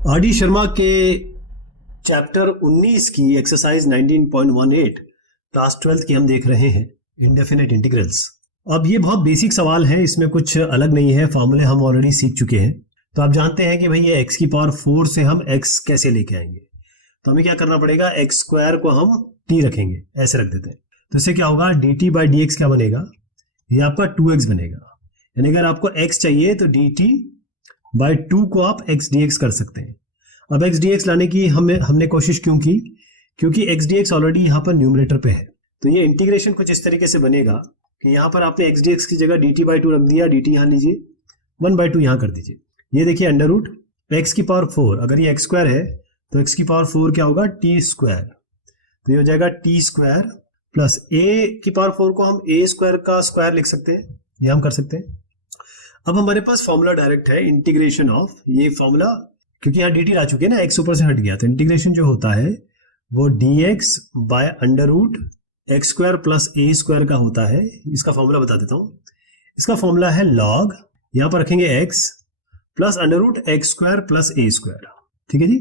R D Sharma के chapter 19 की exercise 19.18 class 12 की हम देख रहे हैं, इंडेफिनेट इंटीग्रल्स। अब ये बहुत बेसिक सवाल है, इसमें कुछ अलग नहीं है, फॉर्मूले हम ऑलरेडी सीख चुके हैं। तो आप जानते हैं कि भाई ये x की पावर 4 से हम x कैसे लेके आएंगे। तो हमें क्या करना पड़ेगा, x स्क्वायर को हम t रखेंगे, ऐसे रख देते हैं। तो इससे क्या होगा, dt बाई डी एक्स क्या बनेगा, ये आपका 2x बनेगा। यानी अगर आपको x चाहिए तो dt बाई 2 को आप x dx कर सकते हैं। अब x dx लाने की हमने कोशिश क्यों की, क्योंकि x dx ऑलरेडी यहाँ पर न्यूमरेटर पे है। तो ये इंटीग्रेशन कुछ इस तरीके से बनेगा कि यहाँ पर आपने x dx की जगह dt बाई 2 रख दिया, dt यहाँ लीजिए, 1/2 यहाँ कर दीजिए। ये देखिए अंडर रूट x की पावर 4, अगर ये x स्क्वायर है तो x की पावर 4 क्या होगा, t स्क्वायर। तो ये हो जाएगा t स्क्वायर प्लस a की पावर 4 को हम a स्क्वायर का स्क्वायर लिख सकते हैं, ये हम कर सकते हैं। अब हमारे पास फॉर्मूला डायरेक्ट है, इंटीग्रेशन ऑफ, ये फॉर्मूला क्योंकि यहाँ dt आ चुके हैं ना, x ऊपर से हट गया, तो इंटीग्रेशन जो होता है वो dx by under root x square plus A square का होता है। इसका फॉर्मूला बता देता हूं, इसका फॉर्मूला है log, यहां पर रखेंगे x plus under root x square plus ए स्क्वायर। ठीक है जी।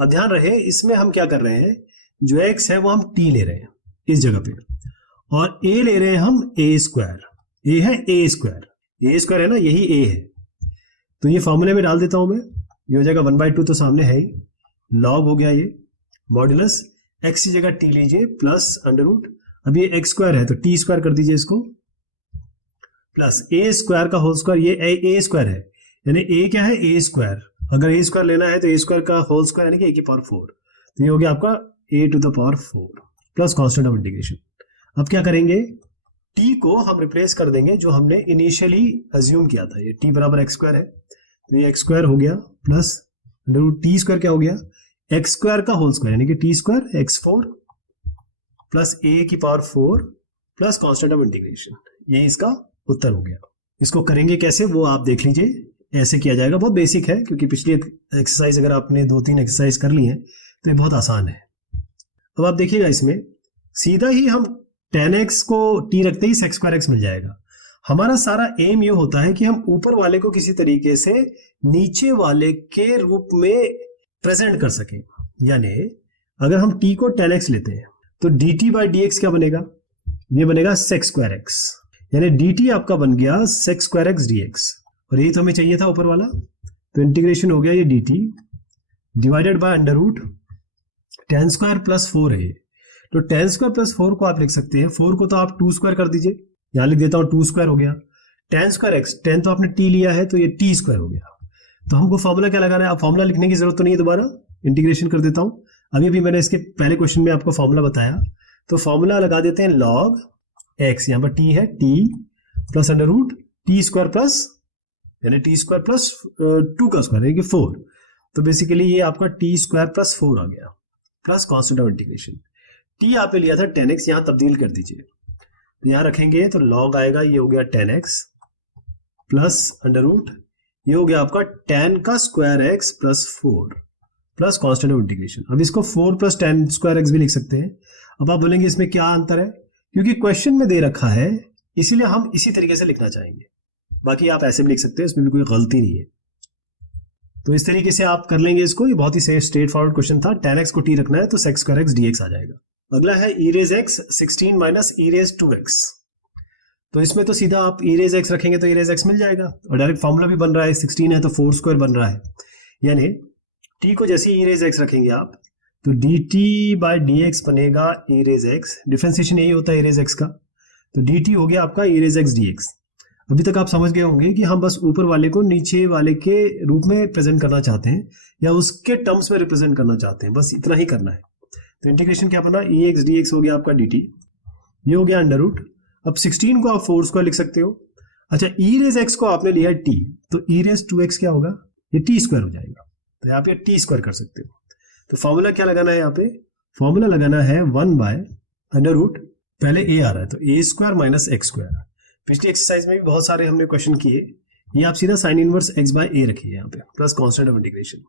अब ध्यान रहे, इसमें हम क्या कर रहे हैं, जो x है वो हम t ले रहे हैं इस जगह पे, और a ले रहे हैं हम a स्क्वायर। ये है a स्क्वायर है ना, यही a है। तो ये फॉर्मूले में डाल देता हूं मैं, ये हो जाएगा 1/2 तो सामने है ही, log हो गया ये, मॉड्यूलस x की जगह t लीजिए प्लस अंडर रूट, अब ये x स्क्वायर है तो t स्क्वायर कर दीजिए इसको, प्लस a स्क्वायर का होल स्क्वायर, ये a स्क्वायर है, यानी a क्या है, a स्क्वायर। अगर a स्क्वायर लेना है तो a स्क्वायर का होल स्क्वायर यानी कि a की पावर 4, तो ये हो गया आपका a to the power 4 plus constant of integration. अब क्या करेंगे, t को हम रिप्लेस कर देंगे जो हमने इनिशियली अज्यूम किया था, ये t बराबर x स्क्वायर है, तो ये x स्क्वायर हो गया plus under root t square क्या हो गया, x स्क्वायर का होल स्क्वायर यानी कि t square x4 plus a की power 4 plus constant of integration. ये इसका उत्तर हो गया। इसको करेंगे कैसे वो आप देख लीजिए, ऐसे किया जाएगा, बहुत बेसिक है, क्योंकि पिछली एक्सरसाइज अगर आपने 2-3 एक्सरसाइज कर ली है तो ये बहुत आसान है। अब आप देखिएगा, इसमें सीधा ही हम tan x को t रखते ही sec स्क्वायर x मिल जाएगा। हमारा सारा एम ये होता है कि हम ऊपर वाले को किसी तरीके से नीचे वाले के रूप में प्रेजेंट कर सकें। यानी अगर हम t को tan x लेते हैं तो dt बाई dx क्या बनेगा, ये बनेगा sec स्क्वायर x, यानी dt आपका बन गया sec स्क्वायर x dx, और यही तो हमें चाहिए था ऊपर वाला। तो इंटीग्रेशन हो गया ये dt divided by under root tan square plus 4 है, तो tan स्क्वायर प्लस 4 को आप लिख सकते हैं, 4 को तो आप 2 स्क्वायर कर दीजिए, यहां लिख देता हूं 2 स्क्वायर हो गया, tan स्क्वायर x, tan तो आपने t लिया है तो ये t स्क्वायर हो गया। तो हमको फॉर्मूला क्या लगाना है, अब फॉर्मूला लिखने की जरूरत तो नहीं है, दोबारा इंटीग्रेशन कर देता हूं। अभी मैंने इसके पहले क्वेश्चन में आपको फॉर्मूला बताया, तो फॉर्मूला लगा देते हैं log x, यहां पर t है, t plus under root t square plus यानी t स्क्वायर प्लस 2 का स्क्वायर यानी कि 4, तो बेसिकली ये आपका t स्क्वायर प्लस 4 आ गया plus constant of integration. t आपने लिया था tan x, यहां तब्दील कर दीजिए, तो यहां रखेंगे तो log आएगा, ये हो गया tan x plus under root, ये हो गया आपका tan का square x plus 4 plus constant of integration. अब इसको 4 प्लस tan स्क्वायर x भी लिख सकते हैं। अब आप बोलेंगे इसमें क्या अंतर है, क्योंकि क्वेश्चन में दे रखा है इसीलिए हम इसी तरीके से लिखना चाहेंगे, बाकी आप ऐसे भी लिख सकते हैं, इसमें भी कोई गलती नहीं है। तो इस तरीके से आप कर लेंगे इसको, ये बहुत ही स्ट्रेट फॉरवर्ड क्वेश्चन था। tan x को t रखना है तो sec स्क्वायर x dx आ जाएगा। अगला है e raise x 16 minus e raise 2x, तो इसमें तो सीधा आप e रेज x रखेंगे तो e रेज x मिल जाएगा, और डायरेक्ट फॉर्मूला भी बन रहा है, 16 है तो 4 स्क्वायर बन रहा है, यानी t को जैसे e रेज x रखेंगे आप तो dt बाई dx बनेगा e रेज x, डिफरेंशिएशन यही होता है e रेज x का, तो dt हो गया आपका e रेज x dx। अभी तक आप समझ गए होंगे कि हम बस ऊपर वाले को नीचे वाले के रूप में प्रेजेंट करना चाहते हैं या उसके टर्म्स में रिप्रेजेंट करना चाहते हैं, बस इतना ही करना है। तो इंटीग्रेशन क्या बना, e x dx हो गया आपका dt, ये हो गया अंडर रूट, अब 16 को आप 4 स्क्वायर लिख सकते हो। अच्छा, e रेज x को आपने लिया है t, तो e रेज 2x क्या होगा, ये t स्क्वायर हो जाएगा, तो यहाँ पे t स्क्वायर कर सकते हो। तो फॉर्मूला क्या लगाना है, यहाँ पे फॉर्मूला लगाना है 1 बाय अंडर रूट, पहले a आ रहा है तो a square minus X square. पिछली एक्सरसाइज में भी बहुत सारे हमने क्वेश्चन किए, ये आप सीधा sine inverse x bye a रखिए यहाँ पे प्लस कांस्टेंट ऑफ इंटीग्रेशन।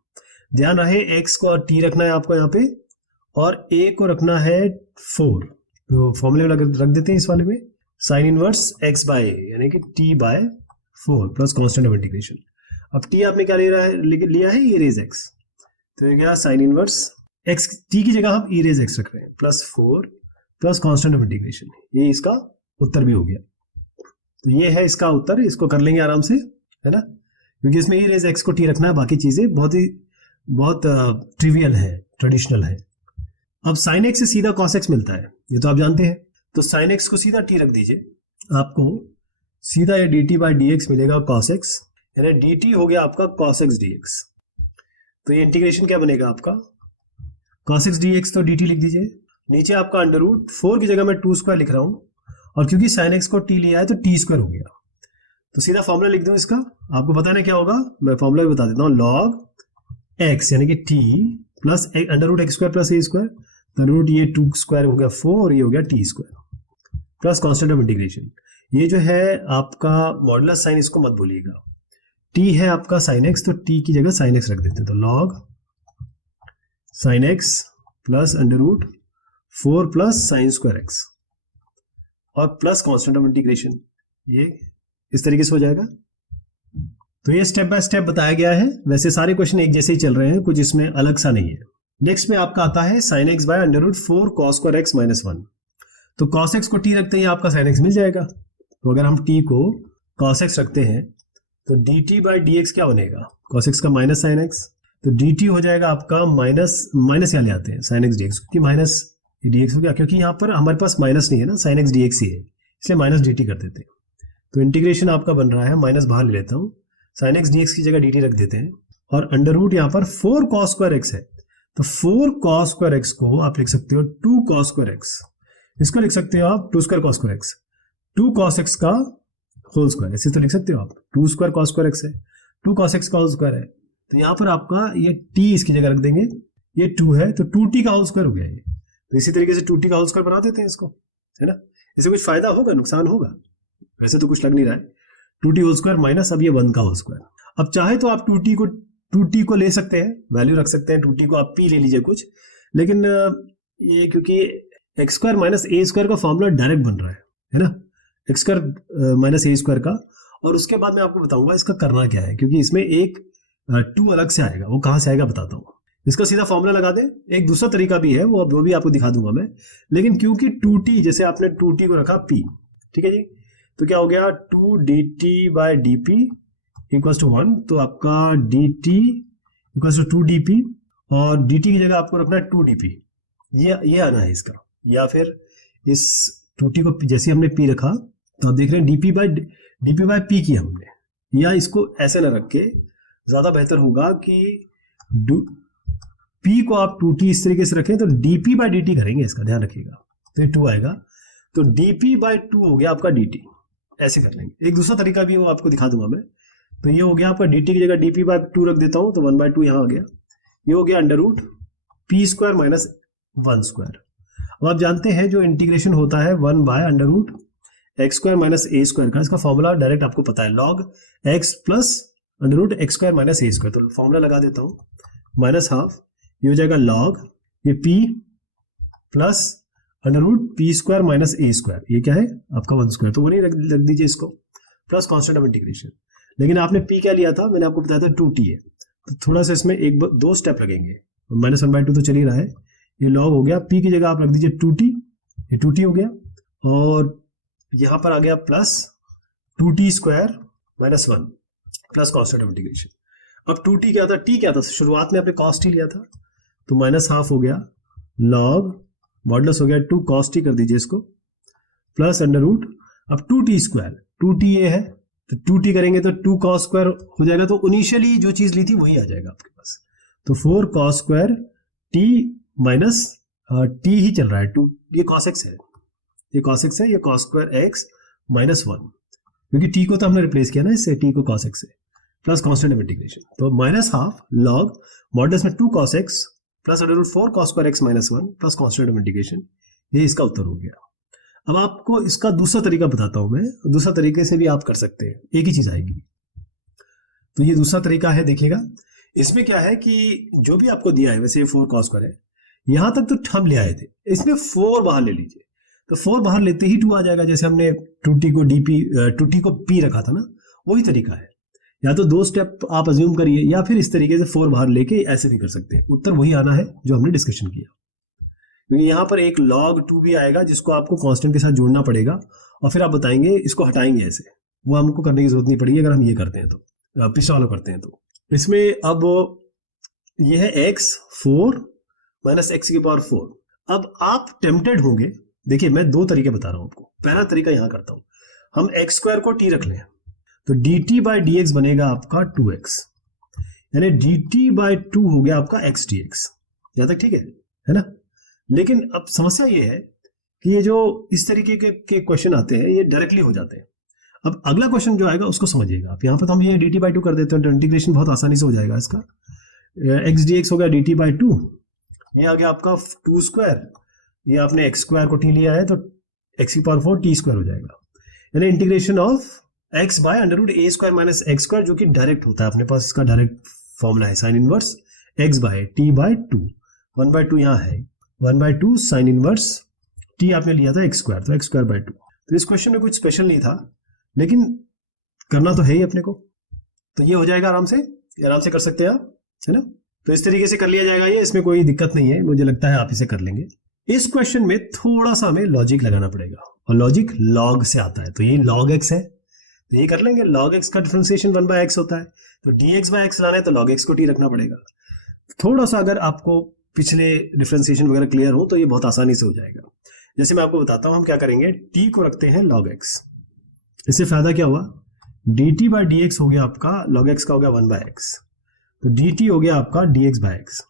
ध्यान रहे x को t रखना है आपको यहाँ पे और a को रखना है 4, तो फॉर्मूले रख देते हैं इस वाले में, sine inverse x bye a यानी कि t by 4 plus constant of integration. अब t आपने क्या लिया है e रेज x, तो ये क्या साइन इनवर्स एक्स, टी की जगह हम ई रेज एक्स रख रहे हैं, +4 प्लस कांस्टेंट ऑफ इंटीग्रेशन, ये इसका उत्तर भी हो गया। तो ये है इसका उत्तर, इसको कर लेंगे आराम से, है ना, क्योंकि इसमें ई रेज एक्स को टी रखना है, बाकी चीजें बहुत ट्रिवियल है, ट्रेडिशनल है। अब साइन एक्स से सीधा कॉस एक्स मिलता है, ये तो आप जानते हैं। तो साइन एक्स को सीधा टी रख दीजिए, आपको सीधा ये D T by D x मिलेगा कॉस एक्स, यानी डी टी हो गया आपका कॉस एक्स डी एक्स। तो ये इंटीग्रेशन क्या बनेगा आपका, कॉस एक्स डी एक्स, तो डी टी लिख दीजिए, नीचे आपका √4 की जगह मैं 2² लिख रहा हूं, और क्योंकि साइन एक्स को टी लिया है तो t² हो गया। तो सीधा फॉर्मूला लिख दूं इसका, आपको पता है क्या होगा, मैं फॉर्मूला भी बता देता हूं, log x यानी कि t plus √x² plus a², √ ये 2² हो गया 4 और ये हो गया t² plus constant of integration. ये जो है आपका मॉडुलस साइन, इसको मत भूलिएगा, t है आपका साइन x, तो t की जगह साइन x रख देते हैं, तो log sine x plus √4 plus sin² x और प्लस कांस्टेंट ऑफ इंटीग्रेशन, ये इस तरीके से हो जाएगा। तो ये स्टेप बाय स्टेप बताया गया है, वैसे सारे क्वेश्चन एक जैसे ही चल रहे हैं, कुछ इसमें अलग सा नहीं है। नेक्स्ट में आपका आता है sin x bye √4 cos² x - 1। तो cos x को t रखते ही आपका sin x मिल जाएगा। तो अगर हम t को cos x रखते हैं तो dt बाई dx क्या बनेगा, cos x का माइनस sin x, तो dt हो जाएगा आपका माइनस यहाँ ले आते हैं sin x dx, क्योंकि माइनस dx हो गया, क्योंकि यहाँ पर हमारे पास माइनस नहीं है ना, sin x dx ही है, इसलिए माइनस dt कर देते हैं। तो इंटीग्रेशन आपका बन रहा है, माइनस बाहर ले लेता हूँ, sin x dx की जगह dt रख देते हैं, और √ यहाँ पर 4 cos² x है, तो 4 cos² x को आप लिख सकते हो 2 cos² x, इसको लिख सकते हो आप 2² cos² x, 2 cos x का होल स्क्वायर, ऐसे तो लिख सकते हो आप, 2² cos² x है, 2 cos x का होल स्क्वायर है, तो यहाँ पर आपका ये t इसकी जगह रख देंगे, ये 2 है तो 2t का होल स्क्वायर हो गया ये। तो इसी तरीके से 2t का होल स्क्वायर बना देते हैं इसको, है ना, इससे कुछ फायदा होगा, नुकसान होगा, वैसे तो कुछ लग नहीं रहा है। 2t होल स्क्वायर माइनस अब ये 1 का होल स्क्वायर। अब चाहे तो आप 2t को ले सकते हैं, वैल्यू रख सकते हैं, 2t को आप p ले लीजिए कुछ, लेकिन ये क्योंकि x² माइनस a² का फॉर्मूला डायरेक्ट बन रहा है ना, x² माइनस a² का, और उसके बाद मैं आपको बताऊंगा इसका करना क्या है, क्योंकि इसमें एक 2 अलग से आएगा, वो कहाँ से आएगा बताता हूँ। इसका सीधा फॉर्मूला लगा दे, एक दूसरा तरीका भी है, वो भी आपको दिखा दूंगा मैं, लेकिन क्योंकि 2t, जैसे आपने 2t को रखा p, ठीक है जी, तो क्या हो गया 2 dt by dp equals to 1, तो आपका dt इक्वल्स टू 2 dp, और dt की जगह आपको रखना है 2 dp, ये आना है इसका, या फिर इस 2t को जैसे हमने p रखा तो आप देख रहे हैं dp बाई p किया हमने, या इसको ऐसे ना रख के ज्यादा बेहतर होगा कि p को आप 2t इस तरीके से रखें, तो dp बाई dt करेंगे, इसका ध्यान रखिएगा, तो ये 2 आएगा, तो dp बाई 2 हो गया आपका dt, ऐसे कर लेंगे। एक दूसरा तरीका भी वो आपको दिखा दूंगा मैं। तो ये हो गया आपका dt की जगह dp बाई 2 रख देता हूं, तो 1/2 यहाँ आ गया, ये हो गया √p² माइनस 1²। अब आप जानते हैं जो इंटीग्रेशन होता है 1/√x² माइनस a² का, इसका फॉर्मूला डायरेक्ट आपको पता है, log x plus √x² minus a², तो फॉर्मूला लगा देता हूँ, -½ ये हो जाएगा log ये p plus √p² minus a², ये क्या है आपका 1², तो वो नहीं रख दीजिए इसको, प्लस कांस्टेंट ऑफ इंटीग्रेशन। लेकिन आपने p क्या लिया था, मैंने आपको बताया था 2t है, तो थोड़ा सा इसमें 2 स्टेप लगेंगे, -1/2 तो चल ही रहा है, ये log हो गया, p की जगह आप रख दीजिए 2t, ये 2t हो गया, और यहाँ पर आ गया plus 2t² minus 1 plus constant of integration. अब 2t क्या था, t क्या था, शुरुआत में आपने cos t लिया था, तो -½ हो गया, log मॉडुलस हो गया 2 cos t, कर दीजिए इसको, प्लस √ अब 2t², 2t ये है, तो 2t करेंगे तो 2 cos² हो जाएगा, तो इनिशियली जो चीज ली थी वही आ जाएगा आपके पास, तो 4 cos² t माइनस t ही चल रहा है, 2 ये cos x है, ये cos x है, ये cos² x माइनस 1, क्योंकि t को तो हमने रिप्लेस किया ना इससे, t को cos x से, प्लस कांस्टेंट ऑफ इंटीग्रेशन, तो -½ log मॉडुलस में 2 cos x plus √4 cos² x minus 1 plus constant of integration, ये इसका उत्तर हो गया। अब आपको इसका दूसरा तरीका बताता हूं मैं, दूसरा तरीके से भी आप कर सकते हैं, एक ही चीज आएगी। तो ये दूसरा तरीका है, देखिएगा इसमें क्या है कि जो भी आपको दिया है, वैसे 4 cos² है, यहां तक तो हम ले आए थे, इसमें 4 बाहर ले लीजिए, तो 4 बाहर लेते ही 2 आ जाएगा, जैसे हमने 2t को p रखा था ना, वही तरीका है, या तो 2 स्टेप आप अज्यूम करिए, या फिर इस तरीके से 4 बाहर लेके ऐसे भी कर सकते हैं। उत्तर वही आना है जो हमने डिस्कशन किया, क्योंकि यहाँ पर एक log 2 भी आएगा जिसको आपको कांस्टेंट के साथ जोड़ना पड़ेगा, और फिर आप बताएंगे इसको हटाएंगे ऐसे, वो हमको करने की जरूरत नहीं पड़ेगी अगर हम ये करते हैं तो, पिछला वाला करते हैं तो। इसमें अब ये है x 4 माइनस एक्स की पावर 4। अब आप टेम्पटेड होंगे, देखिए मैं 2 तरीके बता रहा हूं आपको। पहला तरीका यहां करता हूं, हम एक्स स्क्वायर को t रख लें तो dt बाई डी एक्स बनेगा आपका 2x, यानी dt बाई 2 हो गया आपका x dx। यहां तक ठीक है ना? लेकिन अब समस्या ये है कि ये जो इस तरीके के क्वेश्चन आते हैं ये डायरेक्टली हो जाते हैं। अब अगला क्वेश्चन जो आएगा उसको समझिएगा आप। यहाँ पर तो हम ये dt बाई 2 कर देते हैं तो इंटीग्रेशन बहुत आसानी से हो जाएगा इसका। x dx हो गया dt बाई 2, ये आ गया आपका 2 स्क्वायर, ये आपने x स्क्वायर को t लिया है तो x की पावर 4 t स्क्वायर हो जाएगा, यानी integration of x by under root a square minus X square, जो कि डायरेक्ट होता है, अपने पास इसका डायरेक्ट फॉर्मूला है sine inverse x by t by 2, 1/2 यहाँ है, 1/2 साइन इनवर्स t आपने लिया था x स्क्वायर, तो x स्क्वायर बाय 2। तो इस क्वेश्चन में कुछ स्पेशल नहीं था, लेकिन करना तो है ही अपने को, तो ये हो जाएगा आराम से कर सकते हैं आप, है ना? तो इस तरीके से कर लिया जाएगा ये, इसमें कोई दिक्कत नहीं है, मुझे लगता है आप इसे कर लेंगे। इस क्वेश्चन में थोड़ा सा हमें लॉजिक लगाना पड़ेगा, और लॉजिक लॉग से आता है, तो ये log x है तो ये कर लेंगे। log x का डिफरेंशिएशन 1/x होता है, तो dx बाय x लाना है तो log x को t रखना पड़ेगा। थोड़ा सा अगर आपको पिछले डिफरेंशिएशन वगैरह क्लियर हो तो ये बहुत आसानी से हो जाएगा। जैसे मैं आपको बताता हूं हम क्या करेंगे, t को रखते हैं log x, इससे फायदा क्या हुआ, dt बाय dx हो गया आपका log x का हो गया 1/x, तो dt हो गया आपका dx बाय x,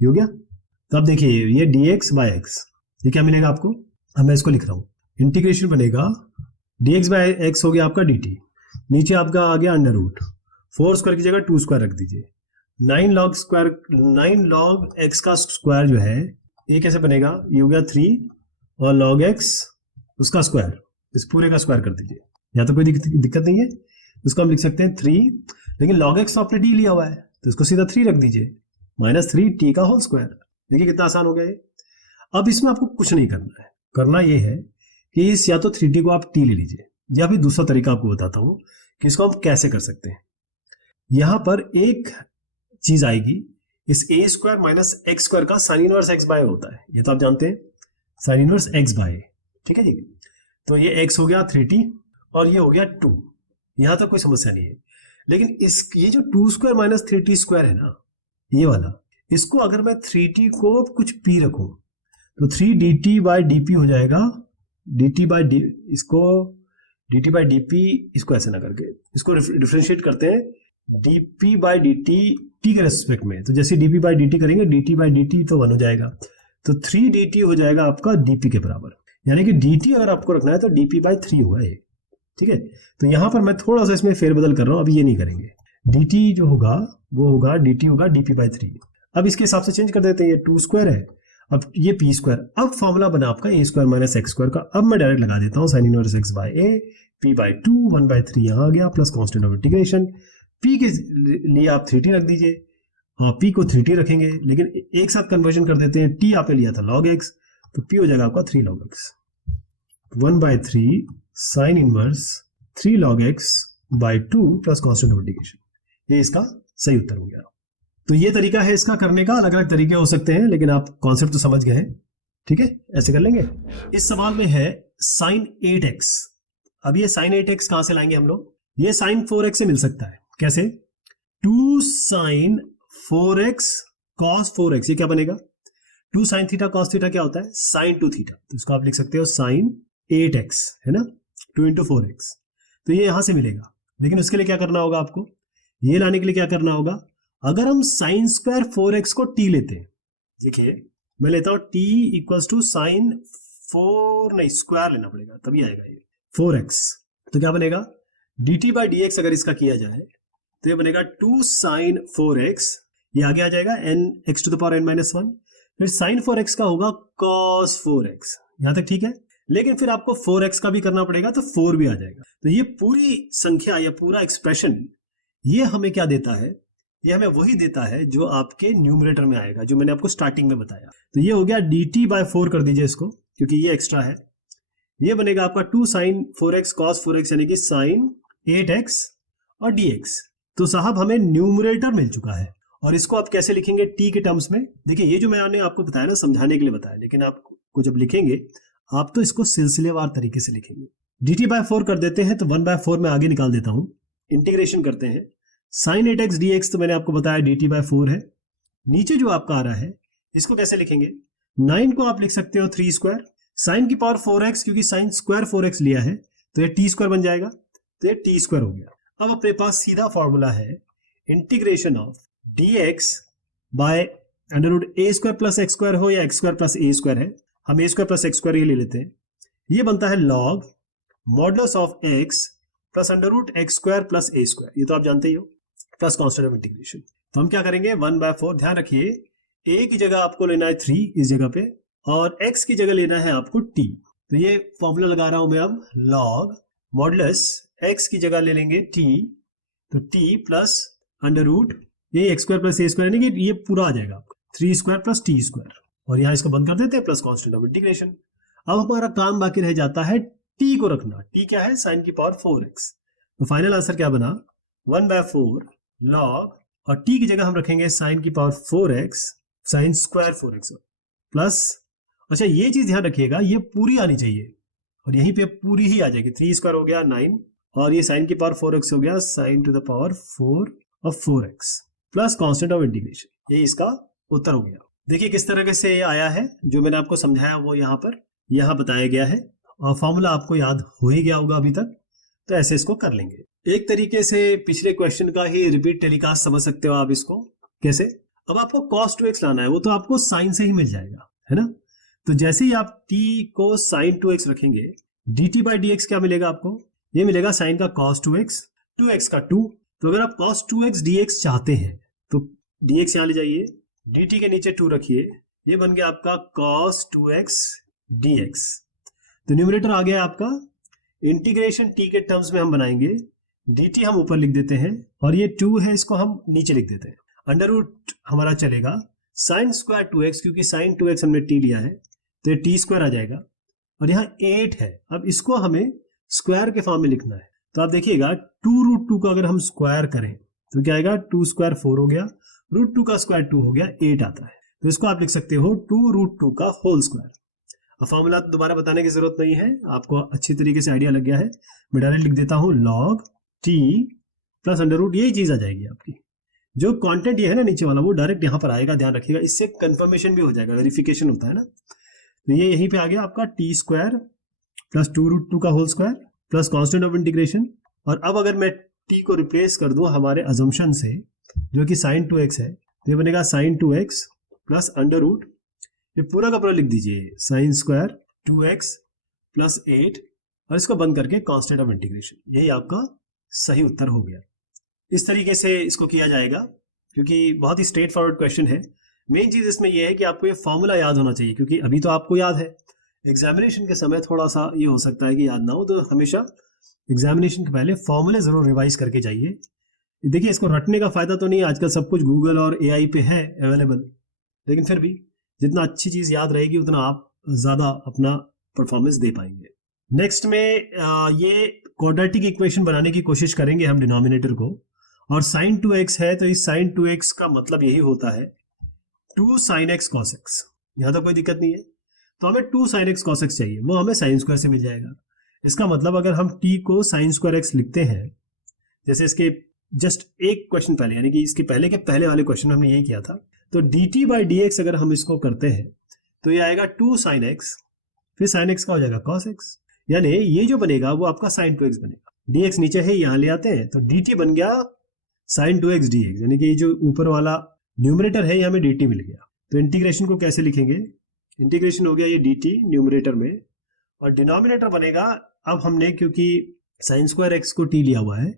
ये हो गया। तो अब देखिए ये dx बाय x, ये क्या मिलेगा आपको, अब मैं इसको लिख रहा हूं, इंटीग्रेशन बनेगा dx बाय x हो गया आपका dt, नीचे आपका आ गया अंडर रूट 4 स्क्वायर की जगह 2 स्क्वायर रख दीजिए, 9 log x का स्क्वायर जो है ये कैसे बनेगा, ये हो गया 3 और log x उसका स्क्वायर, इस पूरे का स्क्वायर कर दीजिए, यहाँ तो कोई दिक्कत नहीं है, उसको हम लिख सकते हैं 3, लेकिन log x तो आपने t लिया हुआ है तो इसको सीधा 3 रख दीजिए, -3t का होल स्क्वायर। देखिए कितना आसान हो गया ये। अब इसमें आपको कुछ नहीं करना है, करना ये है कि इस या तो 3t को आप t ले लीजिए, या फिर दूसरा तरीका आपको बताता हूं कि इसको हम कैसे कर सकते हैं। यहां पर एक चीज आएगी, इस a square minus X square का साइन इनवर्स x बाय होता है, ये तो आप जानते हैं, साइन इनवर्स x बाय, ठीक है जी। तो ये x हो गया 3t और ये हो गया 2, यहां तक कोई समस्या नहीं है। लेकिन ये जो 2 स्क्वायर माइनस 3t स्क्वायर है ना, ये वाला, इसको अगर मैं 3t को कुछ p रखूं तो 3 dt बाय dp हो जाएगा, dt बाय इसको dt बाय dp, इसको ऐसे ना करके इसको डिफरेंशिएट करते हैं dp बाय dt t के रेस्पेक्ट में, तो जैसे dp बाय dt करेंगे dt बाय dt तो 1 हो जाएगा, तो 3 dt हो जाएगा आपका dp के बराबर, यानी कि dt अगर आपको रखना है तो dp बाय 3 होगा ये, ठीक है। तो यहां पर मैं थोड़ा सा इसमें फेरबदल कर रहा हूं, अभी ये नहीं करेंगे, dt जो होगा वो होगा dt होगा dp बाय 3। अब इसके हिसाब से चेंज कर देते हैं, ये 2 स्क्वायर है, अब ये p स्क्वायर, अब फॉर्मूला बना आपका a square minus X square का, अब मैं डायरेक्ट लगा देता हूं sine inverse x bye a, p by 2 1/3 यहां आ गया, plus constant of integration, p के लिए आप 3t रख दीजिए, p को 3t रखेंगे, लेकिन एक साथ कन्वर्जन कर देते हैं, t आपने लिया था log x, तो p हो जाएगा आपका 3 log x, 1/3 sine inverse 3 log x by 2 plus constant of integration, ये इसका सही उत्तर हो गया। तो ये तरीका है इसका करने का, अलग अलग तरीके हो सकते हैं, लेकिन आप कॉन्सेप्ट तो समझ गए हैं, ठीक है, ऐसे कर लेंगे। इस सवाल में है sin 8x, अब ये sin 8x कहां से लाएंगे हम लोग, ये sin 4x से मिल सकता है, कैसे, 2 sin 4x cos 4x, ये क्या बनेगा, 2 sin थीटा cos थीटा क्या होता है, sin 2 थीटा, तो इसको आप लिख सकते हो sin 8x, है ना, 2 into 4x, तो ये यहां से मिलेगा। लेकिन उसके लिए क्या करना होगा आपको, ये लाने के लिए क्या करना होगा, अगर हम साइन स्क्वायर 4x को t लेते हैं, देखिए मैं लेता हूं t इक्वल्स टू साइन 4, नहीं स्क्वायर लेना पड़ेगा तभी आएगा ये 4x, तो क्या बनेगा dt बाय dx, अगर इसका किया जाए तो ये बनेगा 2 साइन 4x, ये आगे आ जाएगा n x to the power n minus 1, फिर साइन 4x का होगा cos 4x, यहां तक ठीक है। लेकिन फिर आपको 4x का भी करना पड़ेगा तो 4 भी आ जाएगा, तो ये पूरी संख्या या पूरा एक्सप्रेशन ये हमें क्या देता है, ये हमें वही देता है जो आपके न्यूमरेटर में आएगा, जो मैंने आपको स्टार्टिंग में बताया। तो ये हो गया dt बाय 4 कर दीजिए इसको, क्योंकि ये एक्स्ट्रा है, ये बनेगा आपका 2 साइन 4x cos 4x, यानी कि साइन 8x, और dx। तो साहब हमें न्यूमरेटर मिल चुका है और इसको आप कैसे लिखेंगे t के टर्म्स में। देखिए ये जो मैंने आपको बताया ना, समझाने के लिए बताया, लेकिन आपको जब लिखेंगे आप तो इसको सिलसिलेवार तरीके से लिखेंगे। dt/4 कर देते हैं तो 1/4 में आगे निकाल देता हूं, इंटीग्रेशन करते हैं। sin 8x dx तो मैंने आपको बताया dt/4 है। नीचे जो आपका आ रहा है इसको कैसे लिखेंगे, 9 को आप लिख सकते हो 3 स्क्वायर, साइन की पावर 4x, क्योंकि साइन स्क्वायर 4x लिया है तो ये t स्क्वायर बन जाएगा, तो ये t स्क्वायर हो गया। अब अपने पास सीधा फॉर्मूला है integration of dx by under root A square plus x square हो या एक्स स्क्वायर प्लस ए स्क्वायर है, हम A square plus x square ये ले लेते हैं। ये बनता है log modulus of x plus under root x square plus A square, ये तो आप जानते ही हो, प्लस कांस्टेंट ऑफ इंटीग्रेशन। तो हम क्या करेंगे 1/4, ध्यान रखिए a की जगह आपको लेना है 3 इस जगह पे और x की जगह लेना है आपको t। तो ये फॉर्मूला लगा रहा हूं मैं अब, log मॉडुलस x की जगह ले लेंगे t, तो t प्लस अंडर रूट ये एक्स स्क्वायर प्लस ए स्क्वायर, यानी कि ये पूरा आ जाएगा आपका 3 स्क्वायर प्लस टी स्क्वायर, और यहाँ इसको बंद कर देते हैं प्लस कांस्टेंट ऑफ इंटीग्रेशन। अब हमारा काम बाकी रह जाता है t को रखना। t क्या है, साइन की पावर 4x। तो फाइनल आंसर क्या बना 1/4 log, और t की जगह हम रखेंगे साइन की power 4x, sine square 4x plus, अच्छा ये चीज ध्यान रखिएगा ये पूरी आनी चाहिए और यहीं पे पूरी ही आ जाएगी, 3 स्क्वायर हो गया 9 और ये साइन की पावर 4x हो गया sign to the power 4 of 4x plus constant of integration, ये इसका उत्तर हो गया। देखिए किस तरह से ये आया है, जो मैंने आपको समझाया वो यहाँ बताया गया है और फॉर्मूला आपको याद हो ही गया होगा अभी तक, तो ऐसे इसको कर लेंगे। एक तरीके से पिछले क्वेश्चन का ही रिपीट टेलीकास्ट समझ सकते हो आप इसको। कैसे, अब आपको cos 2x लाना है, वो तो आपको साइन से ही मिल जाएगा, है ना। तो जैसे ही आप t को sin 2x रखेंगे, dt/dx क्या मिलेगा आपको, ये मिलेगा साइन का cos 2x, 2x का 2। तो अगर आप cos 2x dx चाहते हैं तो dx यहां ले जाइए, dt के नीचे 2 रखिए, ये बन गया आपका cos 2x dx। तो न्यूमरेटर आ गया आपका, इंटीग्रेशन t के टर्म्स में हम बनाएंगे, dt हम ऊपर लिख देते हैं और ये 2 है इसको हम नीचे लिख देते हैं, अंडर रूट हमारा चलेगा साइन स्क्वायर 2x, क्योंकि साइन 2x हमने t लिया है तो ये t स्क्वायर आ जाएगा, और यहाँ 8 है, अब इसको हमें स्क्वायर के फॉर्म में लिखना है। तो आप देखिएगा 2√2 का अगर हम स्क्वायर करें तो क्या आएगा, 2 स्क्वायर 4 हो गया, √2 का स्क्वायर 2 हो गया, 8 आता है। तो इसको आप लिख सकते हो 2√2 का होल स्क्वायर। अब फॉर्मूला तो दोबारा बताने की जरूरत नहीं है, आपको अच्छी तरीके से आइडिया लग गया है। मैं डायरेक्ट लिख देता हूं log t plus under root, यही चीज आ जाएगी आपकी। जो कंटेंट ये है ना नीचे वाला, वो डायरेक्ट यहाँ पर आएगा, ध्यान रखिएगा, इससे कंफर्मेशन भी हो जाएगा, वेरिफिकेशन होता है ना। तो ये यहीं पे आ गया आपका t स्क्वायर प्लस 2√2 का whole square plus constant of integration. और अब अगर मैं t को रिप्लेस कर दूं हमारे अजम्पशन से, जो कि साइन 2x है, तो ये बनेगा sign 2x plus under root, ये पूरा का पूरा लिख दीजिए, साइन स्क्वायर 2x प्लस 8 और इसको बंद करके कांस्टेंट ऑफ इंटीग्रेशन, यही आपका सही उत्तर हो गया। इस तरीके से इसको किया जाएगा, क्योंकि बहुत ही स्ट्रेट फॉरवर्ड क्वेश्चन है। मेन चीज इसमें यह है कि आपको ये फॉर्मूला याद होना चाहिए, क्योंकि अभी तो आपको याद है, एग्जामिनेशन के समय थोड़ा सा ये हो सकता है कि याद ना हो, तो हमेशा एग्जामिनेशन के पहले फॉर्मूले जरूर रिवाइज करके जाइए। देखिए इसको रटने का फायदा तो नहीं, आजकल सब कुछ गूगल और AI पे है अवेलेबल, लेकिन फिर भी जितना अच्छी चीज याद रहेगी उतना आप ज्यादा अपना परफॉर्मेंस दे पाएंगे। नेक्स्ट में ये क्वाड्रेटिक इक्वेशन बनाने की कोशिश करेंगे हम डिनोमिनेटर को, और sin 2x है तो इस sin 2x का मतलब यही होता है 2 sin x cos x। यहाँ तो कोई दिक्कत नहीं है, तो हमें 2 sin x cos x चाहिए, वो हमें साइन स्क्वायर से मिल जाएगा। इसका मतलब अगर हम t को साइन स्क्वायर x लिखते हैं, जैसे इसके जस्ट एक क्वेश्चन पहले, यानी कि इसके पहले के पहले वाले क्वेश्चन में हमने यही किया था, तो dt/dx अगर हम इसको करते हैं तो ये आएगा 2 sin x, फिर sin x का हो जाएगा cos x, यानी ये जो बनेगा वो आपका sin 2x बनेगा। dx नीचे है, यहाँ ले आते हैं तो dt बन गया sin 2x dx, यानी कि ये जो ऊपर वाला न्यूमरेटर है ये हमें dt मिल गया। तो इंटीग्रेशन को कैसे लिखेंगे, इंटीग्रेशन हो गया ये dt न्यूमरेटर में, और डिनोमिनेटर बनेगा, अब हमने क्योंकि साइन स्क्वायर x को t लिया हुआ है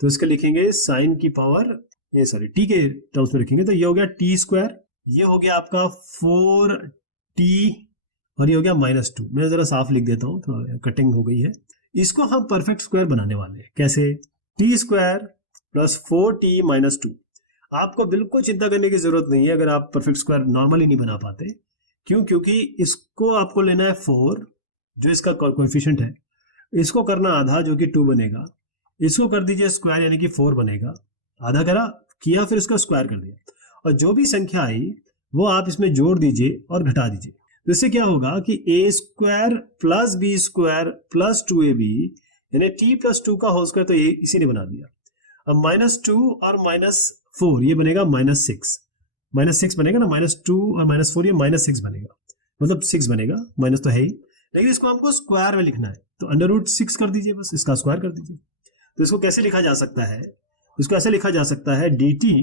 तो इसका लिखेंगे साइन की पावर, ये सॉरी t के टर्म्स में लिखेंगे, तो ये हो गया t स्क्वायर, ये हो गया आपका 4t और ये हो गया -2। मैं जरा साफ लिख देता हूँ, थोड़ा कटिंग हो गई है। इसको हम परफेक्ट स्क्वायर बनाने वाले हैं। कैसे, t स्क्वायर प्लस 4t -2। आपको बिल्कुल चिंता करने की जरूरत नहीं है अगर आप परफेक्ट स्क्वायर नॉर्मली नहीं बना पाते। क्यों, क्योंकि इसको आपको लेना है 4 जो इसका कोएफिशिएंट है, इसको करना आधा जो कि 2 बनेगा, इसको कर दीजिए स्क्वायर, यानी कि 4 बनेगा। आधा करा किया, फिर उसका स्क्वायर कर दिया, और जो भी संख्या आई वो आप इसमें जोड़ दीजिए और घटा दीजिए। तो इससे क्या होगा कि a square plus b square plus 2ab यानी t प्लस 2 का होल स्क्वायर, तो ये इसी ने बना दिया। अब -2 और -4 ये बनेगा -6, -6 बनेगा ना, -2 और -4 ये -6 बनेगा, मतलब 6 बनेगा, माइनस तो है ही, लेकिन इसको हमको स्क्वायर में लिखना है, तो √6 कर दीजिए, बस इसका स्क्वायर कर दीजिए। तो इसको कैसे लिखा जा सकता है? इसको ऐसे लिखा जा सकता है dt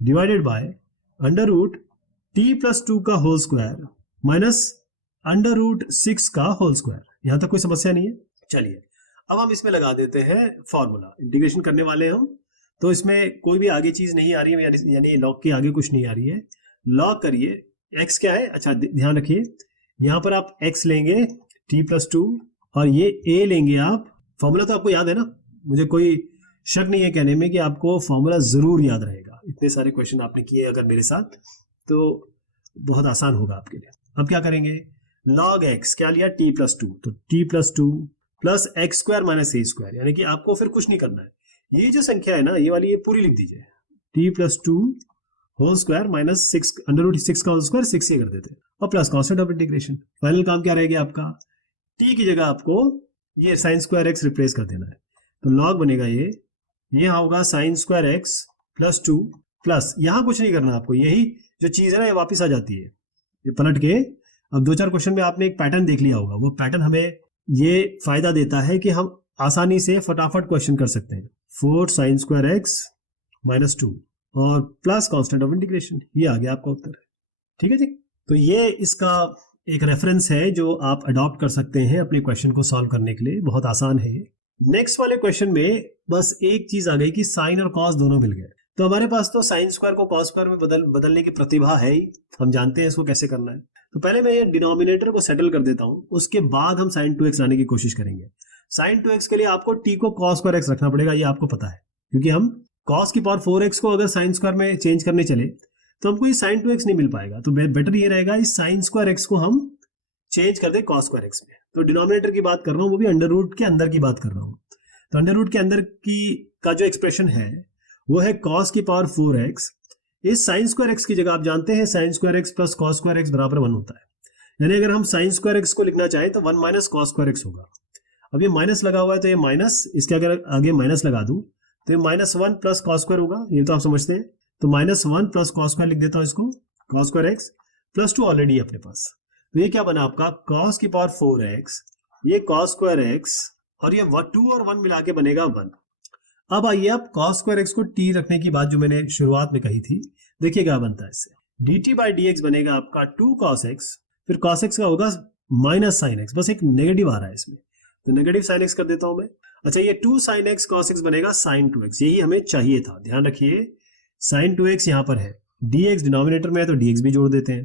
divided bye √t plus 2 का होल स्क्वायर माइनस √6 का होल स्क्वायर। यहां तक कोई समस्या नहीं है। चलिए अब हम इसमें लगा देते हैं फॉर्मूला, इंटीग्रेशन करने वाले हम, तो इसमें कोई भी आगे चीज नहीं आ रही है, यानी लॉग के आगे कुछ नहीं आ रही है। लॉग करिए, x क्या है, अच्छा ध्यान रखिए, यहां पर आप x लेंगे t प्लस 2 और ये a लेंगे आप। फॉर्मूला तो आपको याद है ना, मुझे कोई शक नहीं है कहने में कि आपको फॉर्मूला जरूर याद रहेगा। इतने सारे क्वेश्चन आपने किए अगर मेरे साथ, तो बहुत आसान होगा आपके लिए। अब क्या करेंगे, log x क्या लिया, t प्लस 2, तो t plus 2 plus x square minus a square, यानी कि आपको फिर कुछ नहीं करना है। ये जो संख्या है ना, ये वाली, ये पूरी लिख दीजिए, t plus 2 whole square minus 6 √6 का होल स्क्वायर, 6 ये कर देते हैं, और plus constant of integration. Final काम क्या रहेगा आपका, t की जगह आपको ये साइन स्क्वायर x रिप्लेस कर देना है, तो log बनेगा ये होगा sine square x plus 2 plus, यहां कुछ नहीं करना आपको, यही जो चीज है ना ये वापस आ जाती है, ये पलट के। अब 2-4 क्वेश्चन में आपने एक पैटर्न देख लिया होगा, वो पैटर्न हमें ये फायदा देता है कि हम आसानी से फटाफट क्वेश्चन कर सकते हैं। 4 साइन स्क्वायर x माइनस 2 और प्लस कांस्टेंट ऑफ इंटीग्रेशन, ये आ गया आपका उत्तर। ठीक है जी, तो ये इसका एक रेफरेंस है जो आप अडॉप्ट कर सकते हैं अपने क्वेश्चन को सॉल्व करने के लिए, बहुत आसान है ये। नेक्स्ट वाले क्वेश्चन में बस एक चीज आ गई कि साइन और कॉस दोनों मिल गए, तो हमारे पास तो साइन स्क्वायर को कॉस स्क्वायर में बदलने की प्रतिभा है ही, हम जानते हैं इसको कैसे करना है। तो पहले मैं ये डिनोमिनेटर को सेटल कर देता हूं, उसके बाद हम साइन 2x लाने की कोशिश करेंगे। साइन 2x के लिए आपको t को कॉस स्क्वायर x रखना पड़ेगा, ये आपको पता है, क्योंकि हम कॉस की पावर 4x को अगर साइन स्क्वायर में चेंज करने चले तो हमको ये साइन 2x नहीं मिल पाएगा, तो बेटर ये रहेगा इस साइन स्क्वायर x को हम चेंज कर दे कॉस स्क्वायर x में। तो डिनोमिनेटर की बात कर रहा हूँ, वो भी अंडर रूट के अंदर की बात कर रहा हूँ। तो अंडर रूट के अंदर की का जो एक्सप्रेशन है वो है कॉस की पावर 4x, इस साइन स्क्वायर x की जगह आप जानते हैं sine square x plus cos square x बराबर 1 होता है, यानी अगर हम साइन स्क्वायर x को लिखना चाहें तो 1 माइनस कॉस स्क्वायर x होगा। अब ये माइनस लगा हुआ है तो ये माइनस, इसके अगर आगे माइनस लगा दूं तो ये -1 प्लस कॉस स्क्वायर होगा, ये तो आप समझते हैं। तो -1 प्लस कॉस स्क्वायर लिख देता हूं इसको, cos square x plus 2 already अपने पास, तो ये क्या बना आपका कॉस की पावर 4x, ये कॉस स्क्वायर x और ये 2 और 1 मिला के बनेगा 1। अब आइए आप कॉस स्क्वायर x को t रखने की बात जो मैंने शुरुआत में कही थी, देखिए क्या बनता है इससे, dt बाई dx बनेगा आपका 2 cos x, फिर cos x का होगा माइनस साइन x, बस एक नेगेटिव आ रहा है इसमें, तो नेगेटिव साइन x कर देता हूं मैं। अच्छा ये 2 sin x cos x बनेगा sin 2x, यही हमें चाहिए था, ध्यान रखिए sin 2x यहां पर है, dx डिनोमिनेटर में है तो dx भी जोड़ देते हैं,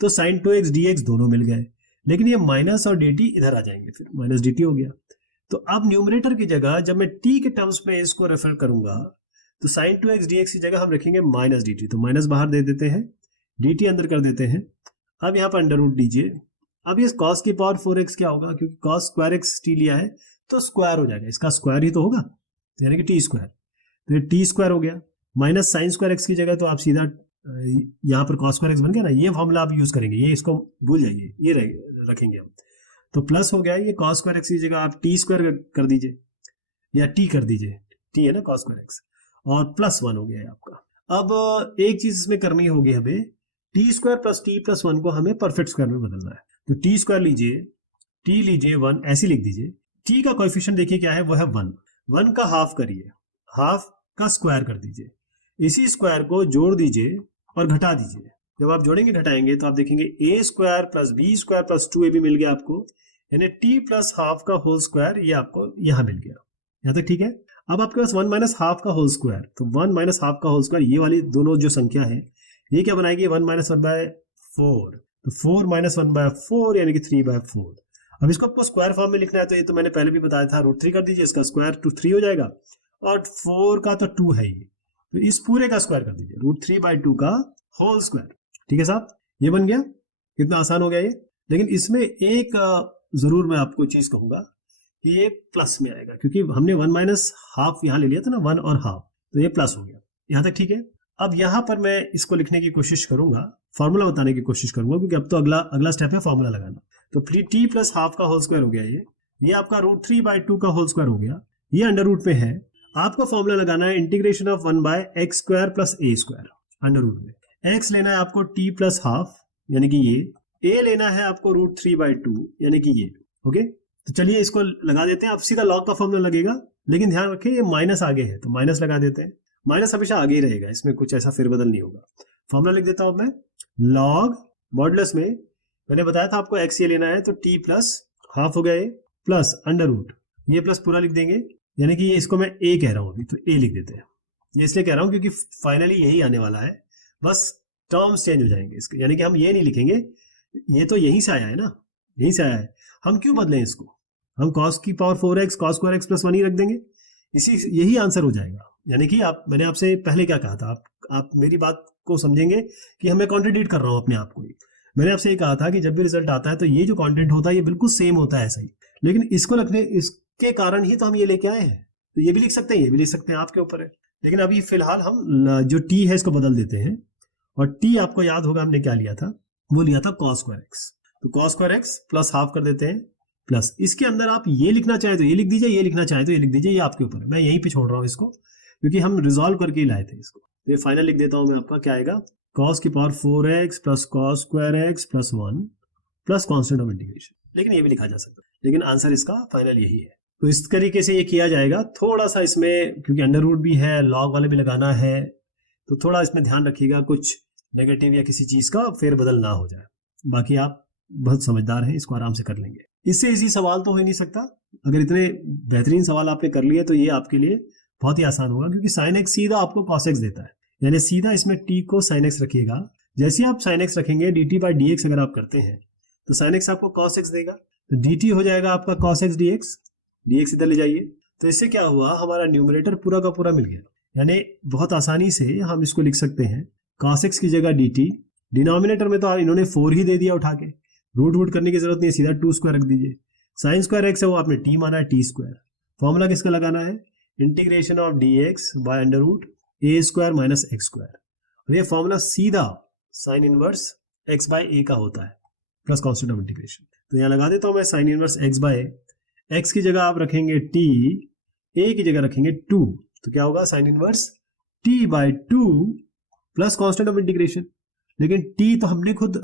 तो sin 2x dx दोनों मिल गए, लेकिन ये माइनस और dt इधर आ जाएंगे, फिर माइनस dt हो गया। तो अब न्यूमरेटर की जगह जब मैं t के टर्म्स में इसको रेफर करूंगा तो sin 2x dx की जगह हम रखेंगे माइनस dt, तो माइनस बाहर दे देते हैं, dt अंदर कर देते हैं। अब यहाँ पर अंडर रूट लीजिए, अब ये cos की पावर 4x क्या होगा, क्योंकि cos स्क्वायर x t लिया है तो स्क्वायर हो जाएगा, इसका स्क्वायर ही तो होगा, यानी कि टी स्क्वायर, तो ये टी स्क्वायर हो गया, माइनस साइन स्क्वायर एक्स की जगह तो आप सीधा यहाँ पर cos स्क्वायर एक्स बन गया ना, ये फॉर्मूला आप यूज करेंगे, ये इसको भूल जाइए, ये रखेंगे हम, तो प्लस हो गया, ये cos स्क्वायर एक्स की जगह आप टी स्क्वायर कर दीजिए या टी कर दीजिए, टी है ना cos स्क्वायर एक्स, और प्लस 1 हो गया आपका। अब एक चीज इसमें करनी होगी हमें, T square plus T plus 1 को हमें परफेक्ट स्क्वायर में बदलना है, तो टी स्क्वायर लीजिए, टी लीजिए 1, ऐसे लिख दीजिए, टी का कोएफिशिएंट देखिए क्या है, वो है 1, 1 का हाफ करिए, हाफ का स्क्वायर कर दीजिए, इसी स्क्वायर को जोड़ दीजिए और घटा दीजिए। जब आप जोड़ेंगे घटाएंगे तो आप देखेंगे a square plus b square plus 2ab मिल गया आपको, यानी टी प्लस हाफ का होल स्क्वायर ये आपको यहाँ मिल गया, यहाँ तक ठीक है। अब आपके पास 1 माइनस हाफ का होल स्क्वायर, तो 1 माइनस हाफ का होल स्क्वायर, ये वाली दोनों जो संख्या है ये क्या बनाएगी, 1 माइनस 1/4, तो 4 माइनस 1/4 यानी कि 3/4। अब इसको आपको स्क्वायर फॉर्म में लिखना है, तो ये तो मैंने पहले भी बताया था, √3 कर दीजिए, इसका स्क्वायर तो 3 हो जाएगा, और 4 का तो 2 है ही, तो इस पूरे का स्क्वायर कर दीजिए, √3/2 का होल स्क्वायर। ठीक है साहब, ये बन गया, कितना आसान हो गया ये। लेकिन इसमें एक जरूर मैं आपको चीज कहूंगा कि ये प्लस में आएगा, क्योंकि हमने 1 माइनस हाफ यहाँ ले लिया था ना, 1 और हाफ, तो ये प्लस हो गया। यहाँ तक ठीक है। अब यहाँ पर मैं इसको लिखने की कोशिश करूंगा, फॉर्मूला बताने की कोशिश करूंगा, क्योंकि अब तो अगला स्टेप है फॉर्मूला लगाना। तो टी प्लस हाफ का होल स्क्वायर हो गया, ये आपका √3/2 का होल स्क्वायर हो गया, ये अंडर रूट में है। आपको फॉर्मूला लगाना है integration of 1/x square plus a square under root में। x लेना है आपको t प्लस हाफ यानी कि ये, a लेना है आपको √3/2 यानी कि ये। ओके, तो चलिए इसको लगा देते हैं। अब सीधा लॉग का फॉर्मूला लगेगा, लेकिन ध्यान रखें ये माइनस आगे है, तो माइनस लगा देते हैं। माइनस हमेशा आगे ही रहेगा, इसमें कुछ ऐसा फेरबदल नहीं होगा। फॉर्मूला लिख देता हूं मैं, लॉग मॉडुलस में मैंने बताया था आपको x ये लेना है, तो t प्लस हाफ हो गया ये, प्लस अंडर रूट, ये प्लस पूरा लिख देंगे, यानी कि ये इसको मैं a कह रहा हूं अभी, तो a लिख देते हैं। ये इसलिए कह रहा हूं क्योंकि फाइनली यही आने वाला है, बस टर्म्स चेंज हो जाएंगे इसके, यानी कि हम ये नहीं लिखेंगे, ये तो यहीं से आया है ना, यहीं से आया है, हम क्यों बदलें इसको, हम cos की power 4x cos square x plus 1 ही रख देंगे, यही आंसर हो जाएगा। यानी कि मैंने आपसे पहले क्या कहा था, आप मेरी बात को समझेंगे कि मैं कॉन्ट्रडिक्ट कर रहा हूं अपने आप को ही। मैंने आपसे ये कहा था कि जब भी रिजल्ट आता है तो ये जो कंटेंट होता है ये बिल्कुल सेम होता है ऐसा ही, लेकिन इसको रखने इसके कारण ही तो हम ये लेके आए हैं। तो ये भी लिख सकते हैं, ये भी लिख सकते हैं, आपके ऊपर है। लेकिन अभी फिलहाल हम जो टी है इसको बदल देते हैं, और टी आपको याद होगा हमने क्या लिया था, वो लिया था cos स्क्वायर x, तो cos square x plus half कर देते हैं, प्लस इसके अंदर आप ये लिखना चाहे तो ये लिख दीजिए, ये लिखना चाहे तो ये लिख दीजिए, ये आपके ऊपर है। मैं यहीं पे छोड़ रहा हूँ इसको, क्योंकि हम रिजॉल्व करके ही लाए थे इसको। तो ये फाइनल लिख देता हूं मैं, आपका क्या आएगा, cos की power 4x plus cos square x plus 1 plus constant of integration. लेकिन ये भी लिखा जा सकता है, लेकिन आंसर इसका फाइनल यही है। तो इस तरीके से ये किया जाएगा। थोड़ा सा इसमें क्योंकि अंडर रूट भी है, लॉग वाले भी लगाना है, तो थोड़ा इसमें ध्यान रखिएगा कुछ नेगेटिव या किसी चीज का फेरबदल ना हो जाए। बाकी आप बहुत समझदार हैं, इसको आराम से कर लेंगे। इससे इजी सवाल तो हो ही नहीं सकता। अगर इतने बेहतरीन सवाल आपने कर लिए तो ये आपके लिए बहुत ही आसान होगा, क्योंकि sin x सीधा आपको cos x देता है, यानी सीधा इसमें t को sin x रखिएगा। जैसे आप sin x रखेंगे dt/dx अगर आप करते हैं तो sin x आपको cos x देगा, तो dt हो जाएगा आपका cos x dx, dx इधर ले जाइए। तो इससे क्या हुआ, हमारा न्यूमरेटर पूरा का पूरा मिल गया, यानी बहुत आसानी से हम इसको लिख सकते हैं cos x की जगह dt। डिनोमिनेटर में तो इन्होंने 4 ही दे दिया उठा के, रूट करने की जरूरत नहीं है, सीधा 2 स्क्वायर रख दीजिए। sin स्क्वायर x है वो आपने t माना है, t स्क्वायर। फॉर्मूला किसका लगाना है, integration of dx by under root a square minus x square, और ये फॉर्मूला सीधा sine inverse x bye a का होता है प्लस कांस्टेंट ऑफ इंटीग्रेशन। तो यहाँ लगा देता हूं मैं sine inverse x by x की जगह आप रखेंगे t, a की जगह रखेंगे 2, तो क्या होगा sine inverse t by 2 plus constant of integration. लेकिन t तो हमने खुद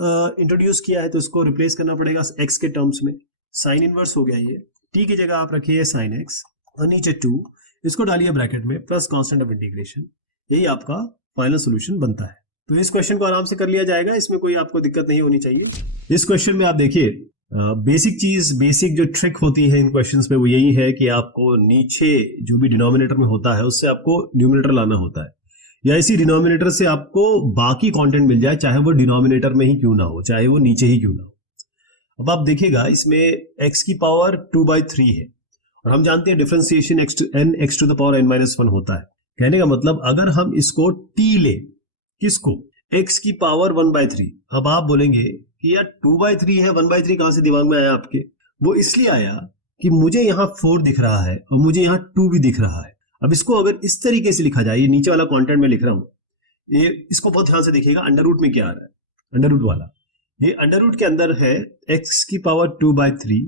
इंट्रोड्यूस किया है, तो इसको रिप्लेस करना पड़ेगा x के टर्म्स में। साइन इनवर्स हो गया ये, t की जगह आप रखिए साइन x और नीचे 2, इसको डालिए ब्रैकेट में प्लस कांस्टेंट ऑफ इंटीग्रेशन। यही आपका फाइनल सॉल्यूशन बनता है। तो इस क्वेश्चन को आराम से कर लिया जाएगा, इसमें कोई आपको दिक्कत नहीं होनी चाहिए। इस क्वेश्चन में आप देखिए बेसिक जो ट्रिक होती है इन क्वेश्चंस में वो यही है कि आपको नीचे जो भी डिनोमिनेटर में होता है उससे आपको न्यूमरेटर लाना होता है, या इसी डिनोमिनेटर से आपको बाकी कंटेंट मिल जाए, चाहे वो डिनोमिनेटर में ही क्यों ना हो, चाहे वो नीचे ही क्यों ना हो। अब आप देखिएगा इसमें x की पावर 2/3 है, और हम जानते हैं differentiation x to the power n-1 होता है। कहने का मतलब अगर हम इसको t ले, किसको, x की पावर 1/3। अब आप बोलेंगे कि यार 2/3 है, 1/3 कहां से दिमाग में आया आपके? वो इसलिए आया कि मुझे यहाँ 4 दिख रहा है और मुझे यहाँ 2 भी दिख रहा है। अब इसको अगर इस तरीके से लिखा जाए, ये नीचे वाला कंटेंट में लिख रहा हूं, ये इसको बहुत ध्यान से देखिएगा, अंडर रूट में क्या आ रहा है, अंडर रूट वाला, ये अंडर रूट के अंदर है x की पावर 2/3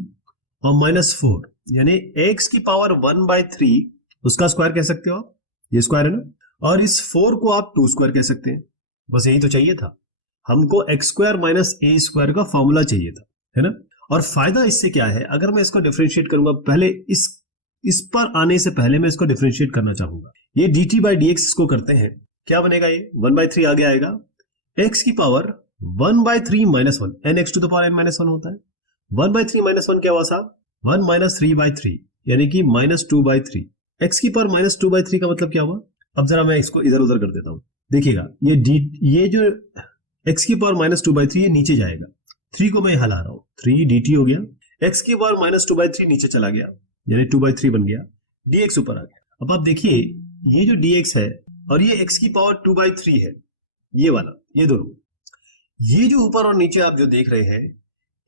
और -4, यानी x की पावर 1/3 उसका स्क्वायर कह सकते हो आप, ये स्क्वायर है ना, और इस 4 को आप 2 स्क्वायर कह सकते हैं। बस यही तो चाहिए था हमको, x square minus a square का फॉर्मूला चाहिए था, है ना। और फायदा इससे क्या है, अगर मैं इसको डिफरेंशिएट करूंगा, पहले इस पर आने से पहले मैं इसको डिफरेंशिएट करना चाहूंगा। ये dt/dx इसको करते हैं, क्या बनेगा, ये 1/3 आगे आएगा, x की power 1/3 minus 1, nx to the power n-1 होता है। 1/3 माइनस 1 क्या हुआ साहब, 1 माइनस 3/3, यानी कि -2/3। x की पावर -2/3 का मतलब क्या हुआ, अब जरा मैं इसको इधर उधर कर देता हूं, देखिएगा ये जो x की पावर -2/3 ये नीचे जाएगा, 3 को मैं यहां ला रहा हूं, 3 dt हो गया, x की पावर -2/3 नीचे चला गया, यानी 2/3 बन गया, dx ऊपर आ गया। अब आप देखिए ये जो dx है और ये x की पावर 2/3 है, ये वाला, ये दोनों, ये जो ऊपर और नीचे आप जो देख रहे हैं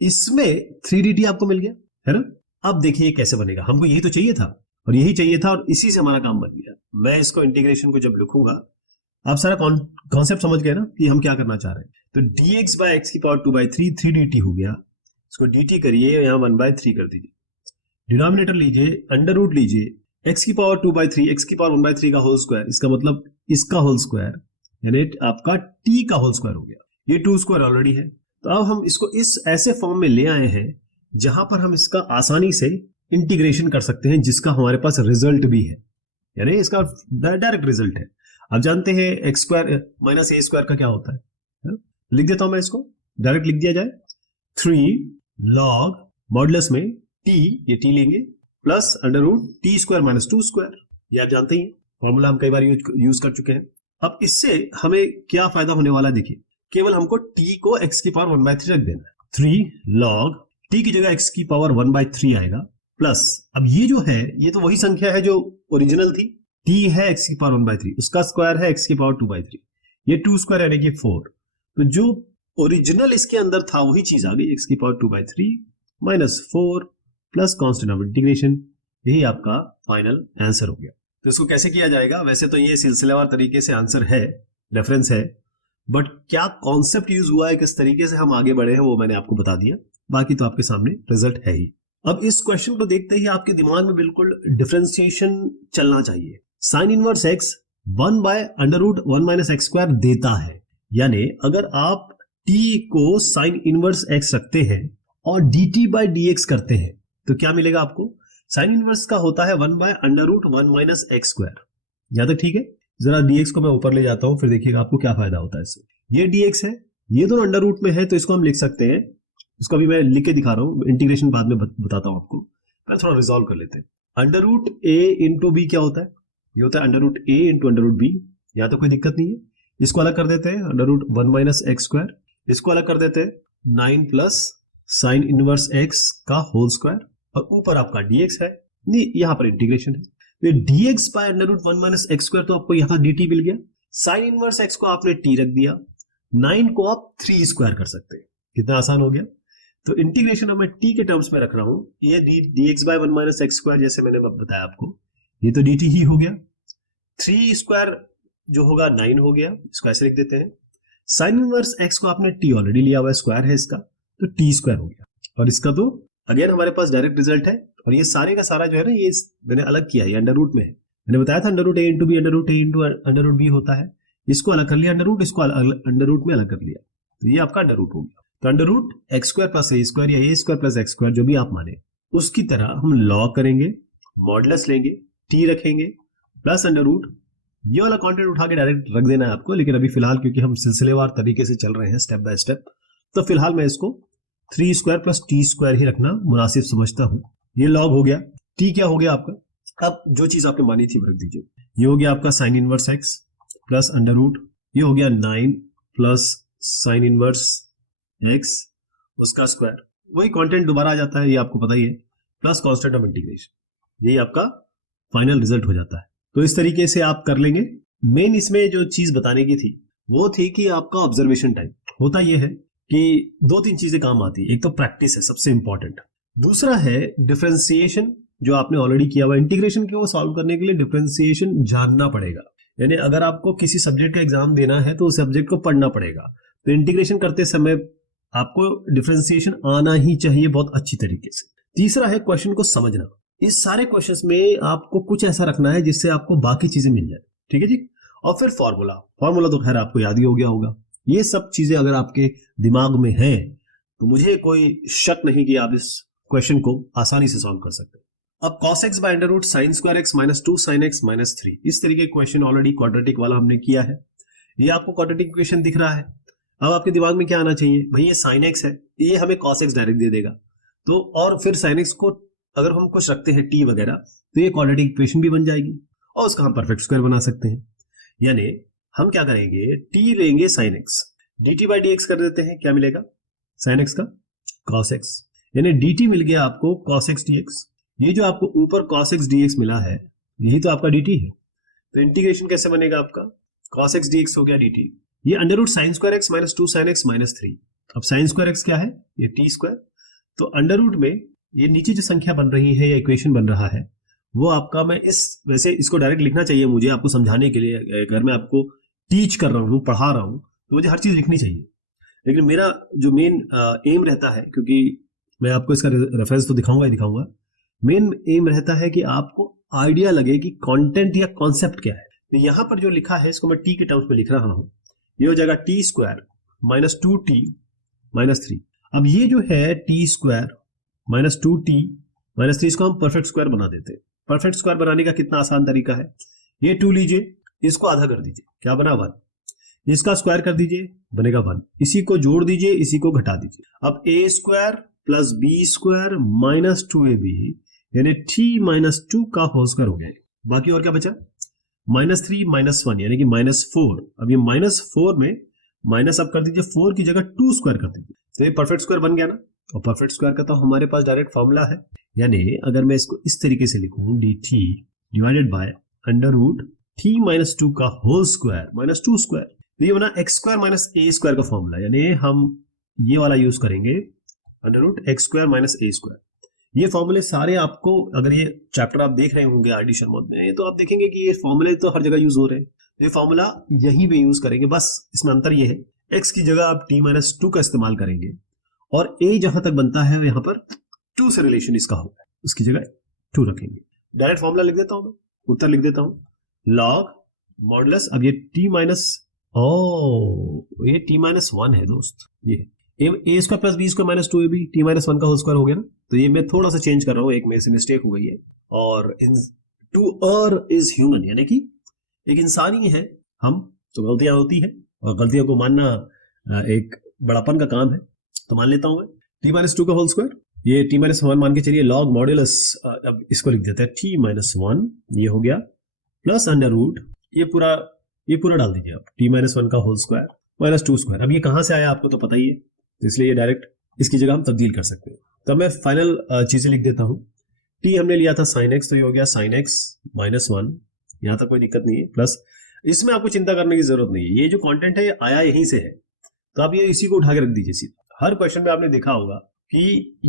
इसमें 3dt आपको मिल गया, है ना। अब देखिए कैसे बनेगा, हमको यही तो चाहिए था और यही चाहिए था और इसी से हमारा काम बन गया। मैं इसको इंटीग्रेशन को जब लिखूंगा, आप सारा कॉन्सेप्ट समझ गए ना कि हम क्या करना चाह रहे हैं। तो dx बाय एक्स की पावर 2/3 3dt हो गया, इसको dt करिए, यहाँ 1/3 कर दीजिए, डिनोमिनेटर लीजिए, अंडर रूट लीजिए, x की पावर 2/3 x की पावर 1/3 का होल स्क्वायर, इसका मतलब इसका होल स्क्वायर यानी आपका t का होल स्क्वायर हो गया। ये 2 स्क्वायर ऑलरेडी है, तो अब हम इसको इस ऐसे फॉर्म में ले आए हैं जहां पर हम इसका आसानी से इंटीग्रेशन कर सकते हैं, जिसका हमारे पास रिजल्ट भी है, यानी इसका डायरेक्ट रिजल्ट है। अब जानते हैं x square minus a square का क्या होता है? लिख देता हूं मैं इसको, डायरेक्ट लिख दिया जाए, 3 log मॉडुलस में t, ये t लेंगे, plus under root t square minus 2 square, ये आप जानते ही, फॉर्मूला हम कई बार यूज कर चुके हैं। अब इससे हमें क्या फायदा होने वाला है, देखिए, केवल हमको t को x की पावर 1/3 रख देना है। 3 log t की जगह x की पावर 1/3 आएगा, प्लस अब ये जो है ये तो वही संख्या है जो ओरिजिनल थी, t है x की पावर 1/3, उसका स्क्वायर है x की पावर 2/3, ये 2 स्क्वायर यानी कि 4, तो जो ओरिजिनल इसके अंदर था वही चीज आ गई, x की power 2/3 minus 4 plus constant of integration, यही आपका फाइनल आंसर हो गया। तो इसको कैसे किया जाएगा, वैसे तो ये सिलसिलेवार तरीके से आंसर है, रेफरेंस है, बट क्या कॉन्सेप्ट यूज हुआ है, किस तरीके से हम आगे बढ़े हैं, वो मैंने आपको बता दिया, बाकी तो आपके सामने रिजल्ट है ही। अब इस क्वेश्चन को देखते ही आपके दिमाग में बिल्कुल डिफरेंशिएशन चलना चाहिए। Sign inverse x 1/√1 - x square देता है, यानी अगर आप t को साइन इनवर्स x रखते हैं और dt/dx करते हैं तो क्या मिलेगा आपको, साइन इनवर्स का होता है 1/√1 - x स्क्वायर, यहां तक ठीक है। जरा dx को मैं ऊपर ले जाता हूं, फिर देखिएगा आपको क्या फायदा होता है इससे। ये dx है, ये दोनों अंडर रूट में है, तो इसको हम लिख सकते हैं, इसको अभी मैं लिख के दिखा रहा हूं, इंटीग्रेशन बाद में बताता हूं आपको, पहले थोड़ा रिजॉल्व कर लेते हैं। Under root a into b क्या होता है, ये होता है under root a into under root b, यहाँ तो कोई दिक्कत नहीं है। इसको अलग कर देते हैं, अंडर रूट 1 - x स्क्वायर, इसको अलग कर देते हैं 9 प्लस साइन इनवर्स x का होल स्क्वायर, और ऊपर आपका dx है, यहाँ पर इंटीग्रेशन है, तो dx by under root 1 - x square, तो आपको यहाँ dt मिल गया, साइन इनवर्स x को आपने t रख दिया, 9 को आप 3 स्क्वायर कर सकते हैं, कितना आसान हो गया। तो इंटीग्रेशन अब मैं t के टर्म्स में रख रहा हूं, ये dx बाय 1 - x स्क्वायर जैसे मैंने बताया आपको, ये तो dt ही हो गया, 3 स्क्वायर जो होगा 9 हो गया, इसको ऐसे लिख देते हैं। साइन इनवर्स x को आपने t ऑलरेडी लिया हुआ है, स्क्वायर है इसका, तो t स्क्वायर हो गया, और इसका तो अगेन हमारे पास डायरेक्ट रिजल्ट है। और ये सारे का सारा जो है ना, ये मैंने अलग किया, ये अंडर रूट में है, मैंने बताया था under root a into b under root a into under root b होता है, इसको अलग कर लिया अंडर रूट, इसको अंडर रूट में अलग कर लिया, तो ये आपका अंडर रूट हो गया। तो under root x square plus ए स्क्वायर या a square plus x square, जो भी आप माने, उसकी तरह हम लॉग करेंगे, मॉडुलस लेंगे, टी रखेंगे, प्लस अंडर रूट, ये वाला क्वांटिटी उठा के डायरेक्ट रख देना है आपको, लेकिन अभी फिलहाल क्योंकि हम सिलसिलेवार तरीके से चल रहे हैं स्टेप बाय स्टेप, तो फिलहाल मैं इसको 3 स्क्वायर प्लस टी स्क्वायर ही रखना मुनासिब समझता हूं। ये लॉग हो गया, टी क्या हो गया आपका, अब जो चीज आपने मानी थी रख दीजिए, ये हो गया आपका sine inverse x plus under root, ये हो गया 9 प्लस साइन इनवर्स एक्स उसका स्क्वायर, वही कंटेंट दोबारा आ जाता है, ये आपको पता ही है, प्लस कांस्टेंट ऑफ इंटीग्रेशन, यही आपका फाइनल रिजल्ट हो जाता है। तो इस तरीके से आप कर लेंगे। मेन इसमें जो चीज बताने की थी वो थी कि आपका ऑब्जर्वेशन टाइम होता यह है कि 2-3 चीजें काम आती है, एक तो प्रैक्टिस है सबसे इंपॉर्टेंट, दूसरा है डिफरेंशिएशन जो आपने ऑलरेडी किया हुआ, इंटीग्रेशन को सॉल्व करने के लिए डिफरेंशिएशन जानना पड़ेगा, यानी अगर आपको किसी सब्जेक्ट का एग्जाम देना है तो उस सब्जेक्ट को पढ़ना पड़ेगा, तो इंटीग्रेशन करते समय आपको डिफरेंशिएशन आना ही चाहिए बहुत अच्छी तरीके से। तीसरा है क्वेश्चन को समझना, इस सारे क्वेश्चंस में आपको कुछ ऐसा रखना है जिससे आपको बाकी चीजें मिल जाए, ठीक है जी। और फिर फॉर्मूला तो खैर आपको याद ही हो गया होगा, ये सब चीजें अगर आपके दिमाग में है तो मुझे कोई शक नहीं कि आप इस क्वेश्चन को आसानी से सॉल्व कर सकते हैं। अब cos x by under root sine square x minus 2 sine x minus 3, इस तरीके क्वेश्चन ऑलरेडी क्वाड्रेटिक वाला हमने किया है, ये आपको क्वाड्रेटिक इक्वेशन दिख रहा है। अब आपके दिमाग में क्या आना चाहिए, भाई ये साइन एक्स है, ये हमें cos x डायरेक्ट दे देगा, तो और फिर साइन एक्स को अगर हम कुछ रखते हैं t वगैरह, तो ये क्वाड्रेटिक इक्वेशन भी बन जाएगी और उसका हम परफेक्ट स्क्वायर बना सकते हैं। यानी हम क्या करेंगे, t लेंगे साइन एक्स, dt/dx कर देते हैं, क्या मिलेगा, साइन एक्स का cos x, यानी dt मिल गया आपको cos x dx, ये जो आपको ऊपर cos x dx मिला है यही तो आपका dt है, तो इंटीग्रेशन कैसे बनेगा आपका, cos x dx हो गया dt, ये under root sine square x minus 2 sine x minus 3, अब साइन स्क्वायर एक्स क्या है, ये t स्क्वायर, तो अंडर रूट में ये नीचे जो संख्या बन रही है या इक्वेशन बन रहा है वो आपका, मैं वैसे इसको डायरेक्ट लिखना चाहिए मुझे आपको समझाने के लिए, अगर मैं आपको टीच कर रहा हूँ, पढ़ा रहा हूँ, तो मुझे हर चीज़ लिखनी चाहिए। लेकिन मेरा जो मेन एम रहता है, क्योंकि मैं आपको इसका रेफरेंस तो दिखाऊंगा ही दिखाऊंगा, मेन एम रहता है कि आपको आइडिया लगे कि कंटेंट या कॉन्सेप्ट क्या है। तो यहाँ पर जो लिखा है इसको मैं टी के टर्म्स में लिख रहा हूँ, ये हो जाएगा T square minus 2t minus 3। अब ये जो है T square minus 2t minus 3, इसको हम परफेक्ट स्क्वायर बना देते हैं। परफेक्ट स्क्वायर बनाने का कितना आसान तरीका है, ये 2 लीजिए, इसको आधा कर दीजिए, क्या बना 1, इसका स्क्वायर कर दीजिए, बनेगा 1, इसी को जोड़ दीजिए, इसी को घटा दीजिए। अब a square plus b square minus 2ab यानी t माइनस 2 का होल स्क्वायर हो गया। बाकी और क्या बचा, माइनस 3 माइनस 1 यानी कि माइनस 4। अब ये माइनस 4 में माइनस अब कर दीजिए, 4 की जगह 2 स्क्वायर कर दीजिए, तो ये परफेक्ट स्क्वायर बन गया ना। और परफेक्ट स्क्वायर का तो हमारे पास डायरेक्ट फॉर्मूला है, यानी अगर मैं इसको इस तरीके से लिखूं, dt divided by under root t minus 2 का होल स्क्वायर माइनस 2 स्क्वायर, तो ये बना x square minus a square का फॉर्मूला, यानी हम ये वाला यूज करेंगे under root x square minus a square. ये फॉर्मूले सारे आपको, अगर ये चैप्टर आप देख रहे होंगे आरडी शर्मा में, तो आप देखेंगे कि ये फॉर्मूले तो हर जगह यूज हो रहे हैं। ये फॉर्मूला यहीं पे यूज करेंगे, बस इसमें अंतर ये है x की जगह आप t माइनस 2 का इस्तेमाल करेंगे, और a जहां तक बनता है यहाँ पर 2 से रिलेशन इसका होगा, उसकी जगह 2 रखेंगे। डायरेक्ट फॉर्मूला लिख देता हूं मैं, उत्तर लिख देता हूं, लॉग मॉडुलस, अब ये t माइनस, ये t माइनस 1 है दोस्त, ये a square plus b square minus 2ab t minus 1 का होल स्क्वायर हो गया ना। तो ये मैं थोड़ा सा चेंज कर रहा हूँ, एक में से मिस्टेक हो गई है। और टू अर्र इज ह्यूमन, यानी कि एक इंसान ही है हम, तो गलतियां होती है और गलतियों को मानना एक बड़ापन का काम है, तो मान लेता हूं मैं t माइनस 2 का होल स्क्वायर, ये t माइनस 1 मान के चलिए, लॉग मॉड्यूलस, अब इसको लिख देते हैं t माइनस 1, ये हो गया, प्लस अंडर रूट, ये पूरा डाल दीजिए आप, t माइनस 1 का होल स्क्वायर माइनस 2 स्क्वायर। अब ये कहां से आया आपको तो पता ही है, तो इसलिए ये डायरेक्ट इसकी जगह हम तब्दील कर सकते हैं। तब मैं फाइनल चीजें लिख देता हूं, t हमने लिया था sin x, तो ये हो गया sin x माइनस 1, यहां तक कोई दिक्कत नहीं है, प्लस इसमें आपको चिंता करने की जरूरत नहीं है, ये जो कंटेंट है ये आया यहीं से है, तो आप ये इसी को उठा के रख दीजिए सीधा। हर क्वेश्चन में आपने देखा होगा कि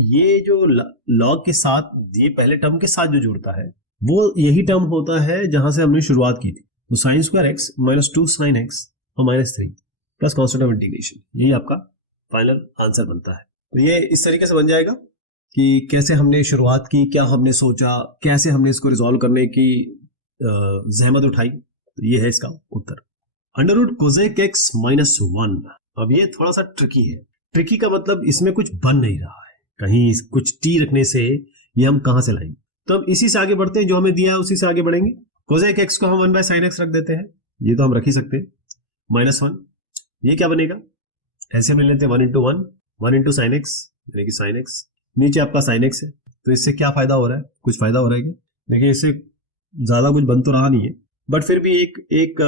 ये जो लॉग के साथ, ये पहले टर्म के साथ जो जुड़ता है वो यही टर्म होता है जहां से हमने शुरुआत की थी, तो sine square x minus 2 sine x और minus 3 plus constant of integration, यही आपका फाइनल आंसर बनता है। तो ये इस तरीके से बन जाएगा कि कैसे हमने शुरुआत की, क्या हमने सोचा, कैसे हमने इसको रिजॉल्व करने की जहमत उठाई, तो ये है इसका उत्तर, under root cosec x minus 1। अब ये थोड़ा सा ट्रिकी है, ट्रिकी का मतलब इसमें कुछ बन नहीं रहा है, कहीं कुछ टी रखने से ये हम कहां से लाएंगे, तो अब इसी से आगे बढ़ते हैं, जो हमें दिया है उसी से आगे बढ़ेंगे। कोसेक एक्स को हम 1 बाय साइन एक्स रख देते हैं, ये तो हम रख ही सकते हैं, माइनस 1, ये क्या बनेगा, ऐसे हम ले लेते हैं 1 इंटू 1 इंटू साइन एक्स, यानी कि साइन एक्स, नीचे आपका साइन एक्स है, तो इससे क्या फायदा हो रहा है, कुछ फायदा हो रहा है क्या, देखिए इससे ज्यादा कुछ बन तो रहा नहीं है, बट फिर भी एक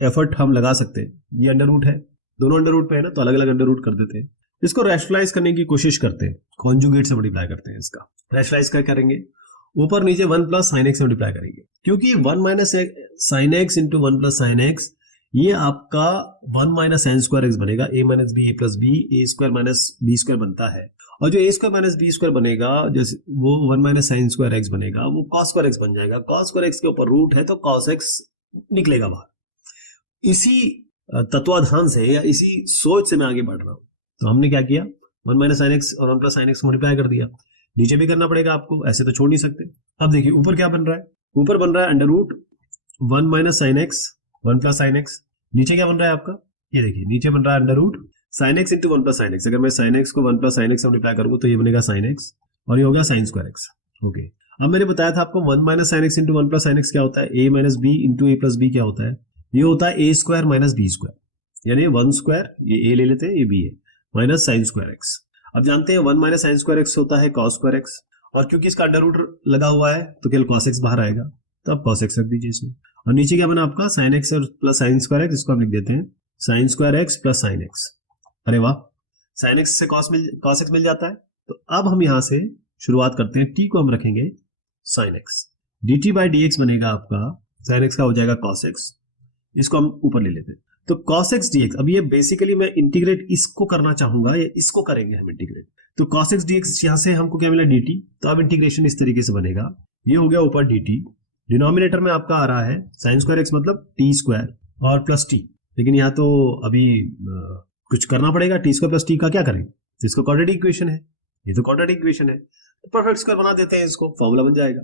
एफर्ट हम लगा सकते हैं। ये अंडर रूट है, दोनों अंडर रूट पे है ना, तो अलग अलग अंडर रूट कर देते हैं, इसको रैशनलाइज करने की कोशिश करते हैं, कॉन्जुगेट से मल्टीप्लाई करते हैं, इसका रैशनलाइज क्या करेंगे, ऊपर नीचे 1 प्लस साइन एक्स से मल्टीप्लाई करेंगे, क्योंकि 1 minus sine x into 1 plus sine x, ये आपका 1 माइनस साइन स्क्वायर एक्स बनेगा, a minus b a plus b, a square minus b square बनता है, और जो a square minus b square बनेगा, जैसे वो 1 माइनस साइन स्क्वायर एक्स बनेगा, वो कॉस स्क्वायर एक्स बन जाएगा, कॉस स्क्वायर एक्स के ऊपर रूट है तो कॉस एक्स निकलेगा बाहर। इसी तत्वाधान से या इसी सोच से मैं आगे बढ़ रहा हूं, तो हमने क्या किया, 1 माइनस साइन एक्स और 1 प्लस साइन एक्स मल्टीप्लाई कर दिया, नीचे भी करना पड़ेगा आपको, ऐसे तो छोड़ नहीं सकते। अब देखिए ऊपर क्या बन रहा है, ऊपर बन रहा है under root 1 minus sine x 1 plus sine x, नीचे क्या बन रहा है आपका, ये देखिए नीचे बन रहा है under root sine x into 1 plus sine x, अगर मैं साइन एक्स को 1 प्लस साइन एक्स मल्टीप्लाई करूंगा तो ये बनेगा साइन एक्स और ये हो गया साइन स्क्वायर एक्स। ओके, अब मैंने बताया था आपको 1 minus sine x into 1 plus sine x क्या होता है, ए माइनस बी इंटू ए प्लस बी क्या होता है, ये होता है ए स्क्वायर माइनस बी स्क्वायर, यानी 1 स्क्वायर, ये ए ले लेते हैं, ये बी है, माइनस साइन स्क्वायर एक्स। अब जानते हैं 1 माइनस साइन स्क्वायर एक्स होता है कॉस स्क्वायर एक्स, और क्योंकि इसका अंडर रूट लगा हुआ है तो केवल कॉस एक्स बाहर आएगा, तो आप कॉस एक्स रख दीजिए इसमें, और नीचे क्या बना आपका साइन एक्स और प्लस साइन स्क्वायर एक्स, इसको हम लिख देते हैं sign square x plus sine x. अरे वाह, साइन एक्स से कॉस एक्स मिल जाता है। तो अब हम यहां से शुरुआत करते हैं, टी को हम रखेंगे sine x, D T by D x बनेगा आपका, साइन एक्स का हो जाएगा कॉस एक्स, इसको हम ऊपर ले लेते हैं, तो cos x dx, अब ये बेसिकली मैं इंटीग्रेट इसको करना चाहूंगा या इसको करेंगे हम इंटीग्रेट, तो cos x dx यहां से हमको क्या मिला dt, तो अब इंटीग्रेशन इस तरीके से बनेगा, ये हो गया ऊपर dt, डिनोमिनेटर में आपका आ रहा है sin स्क्वायर x मतलब t स्क्वायर और प्लस t, लेकिन यहाँ तो अभी कुछ करना पड़ेगा, टी स्क्वायर प्लस टी का क्या करें, तो इसको क्वाड्रेटिक इक्वेशन है, ये तो क्वाड्रेटिक इक्वेशन है, तो परफेक्ट स्क्वायर बना देते हैं, इसको फॉर्मूला बन जाएगा,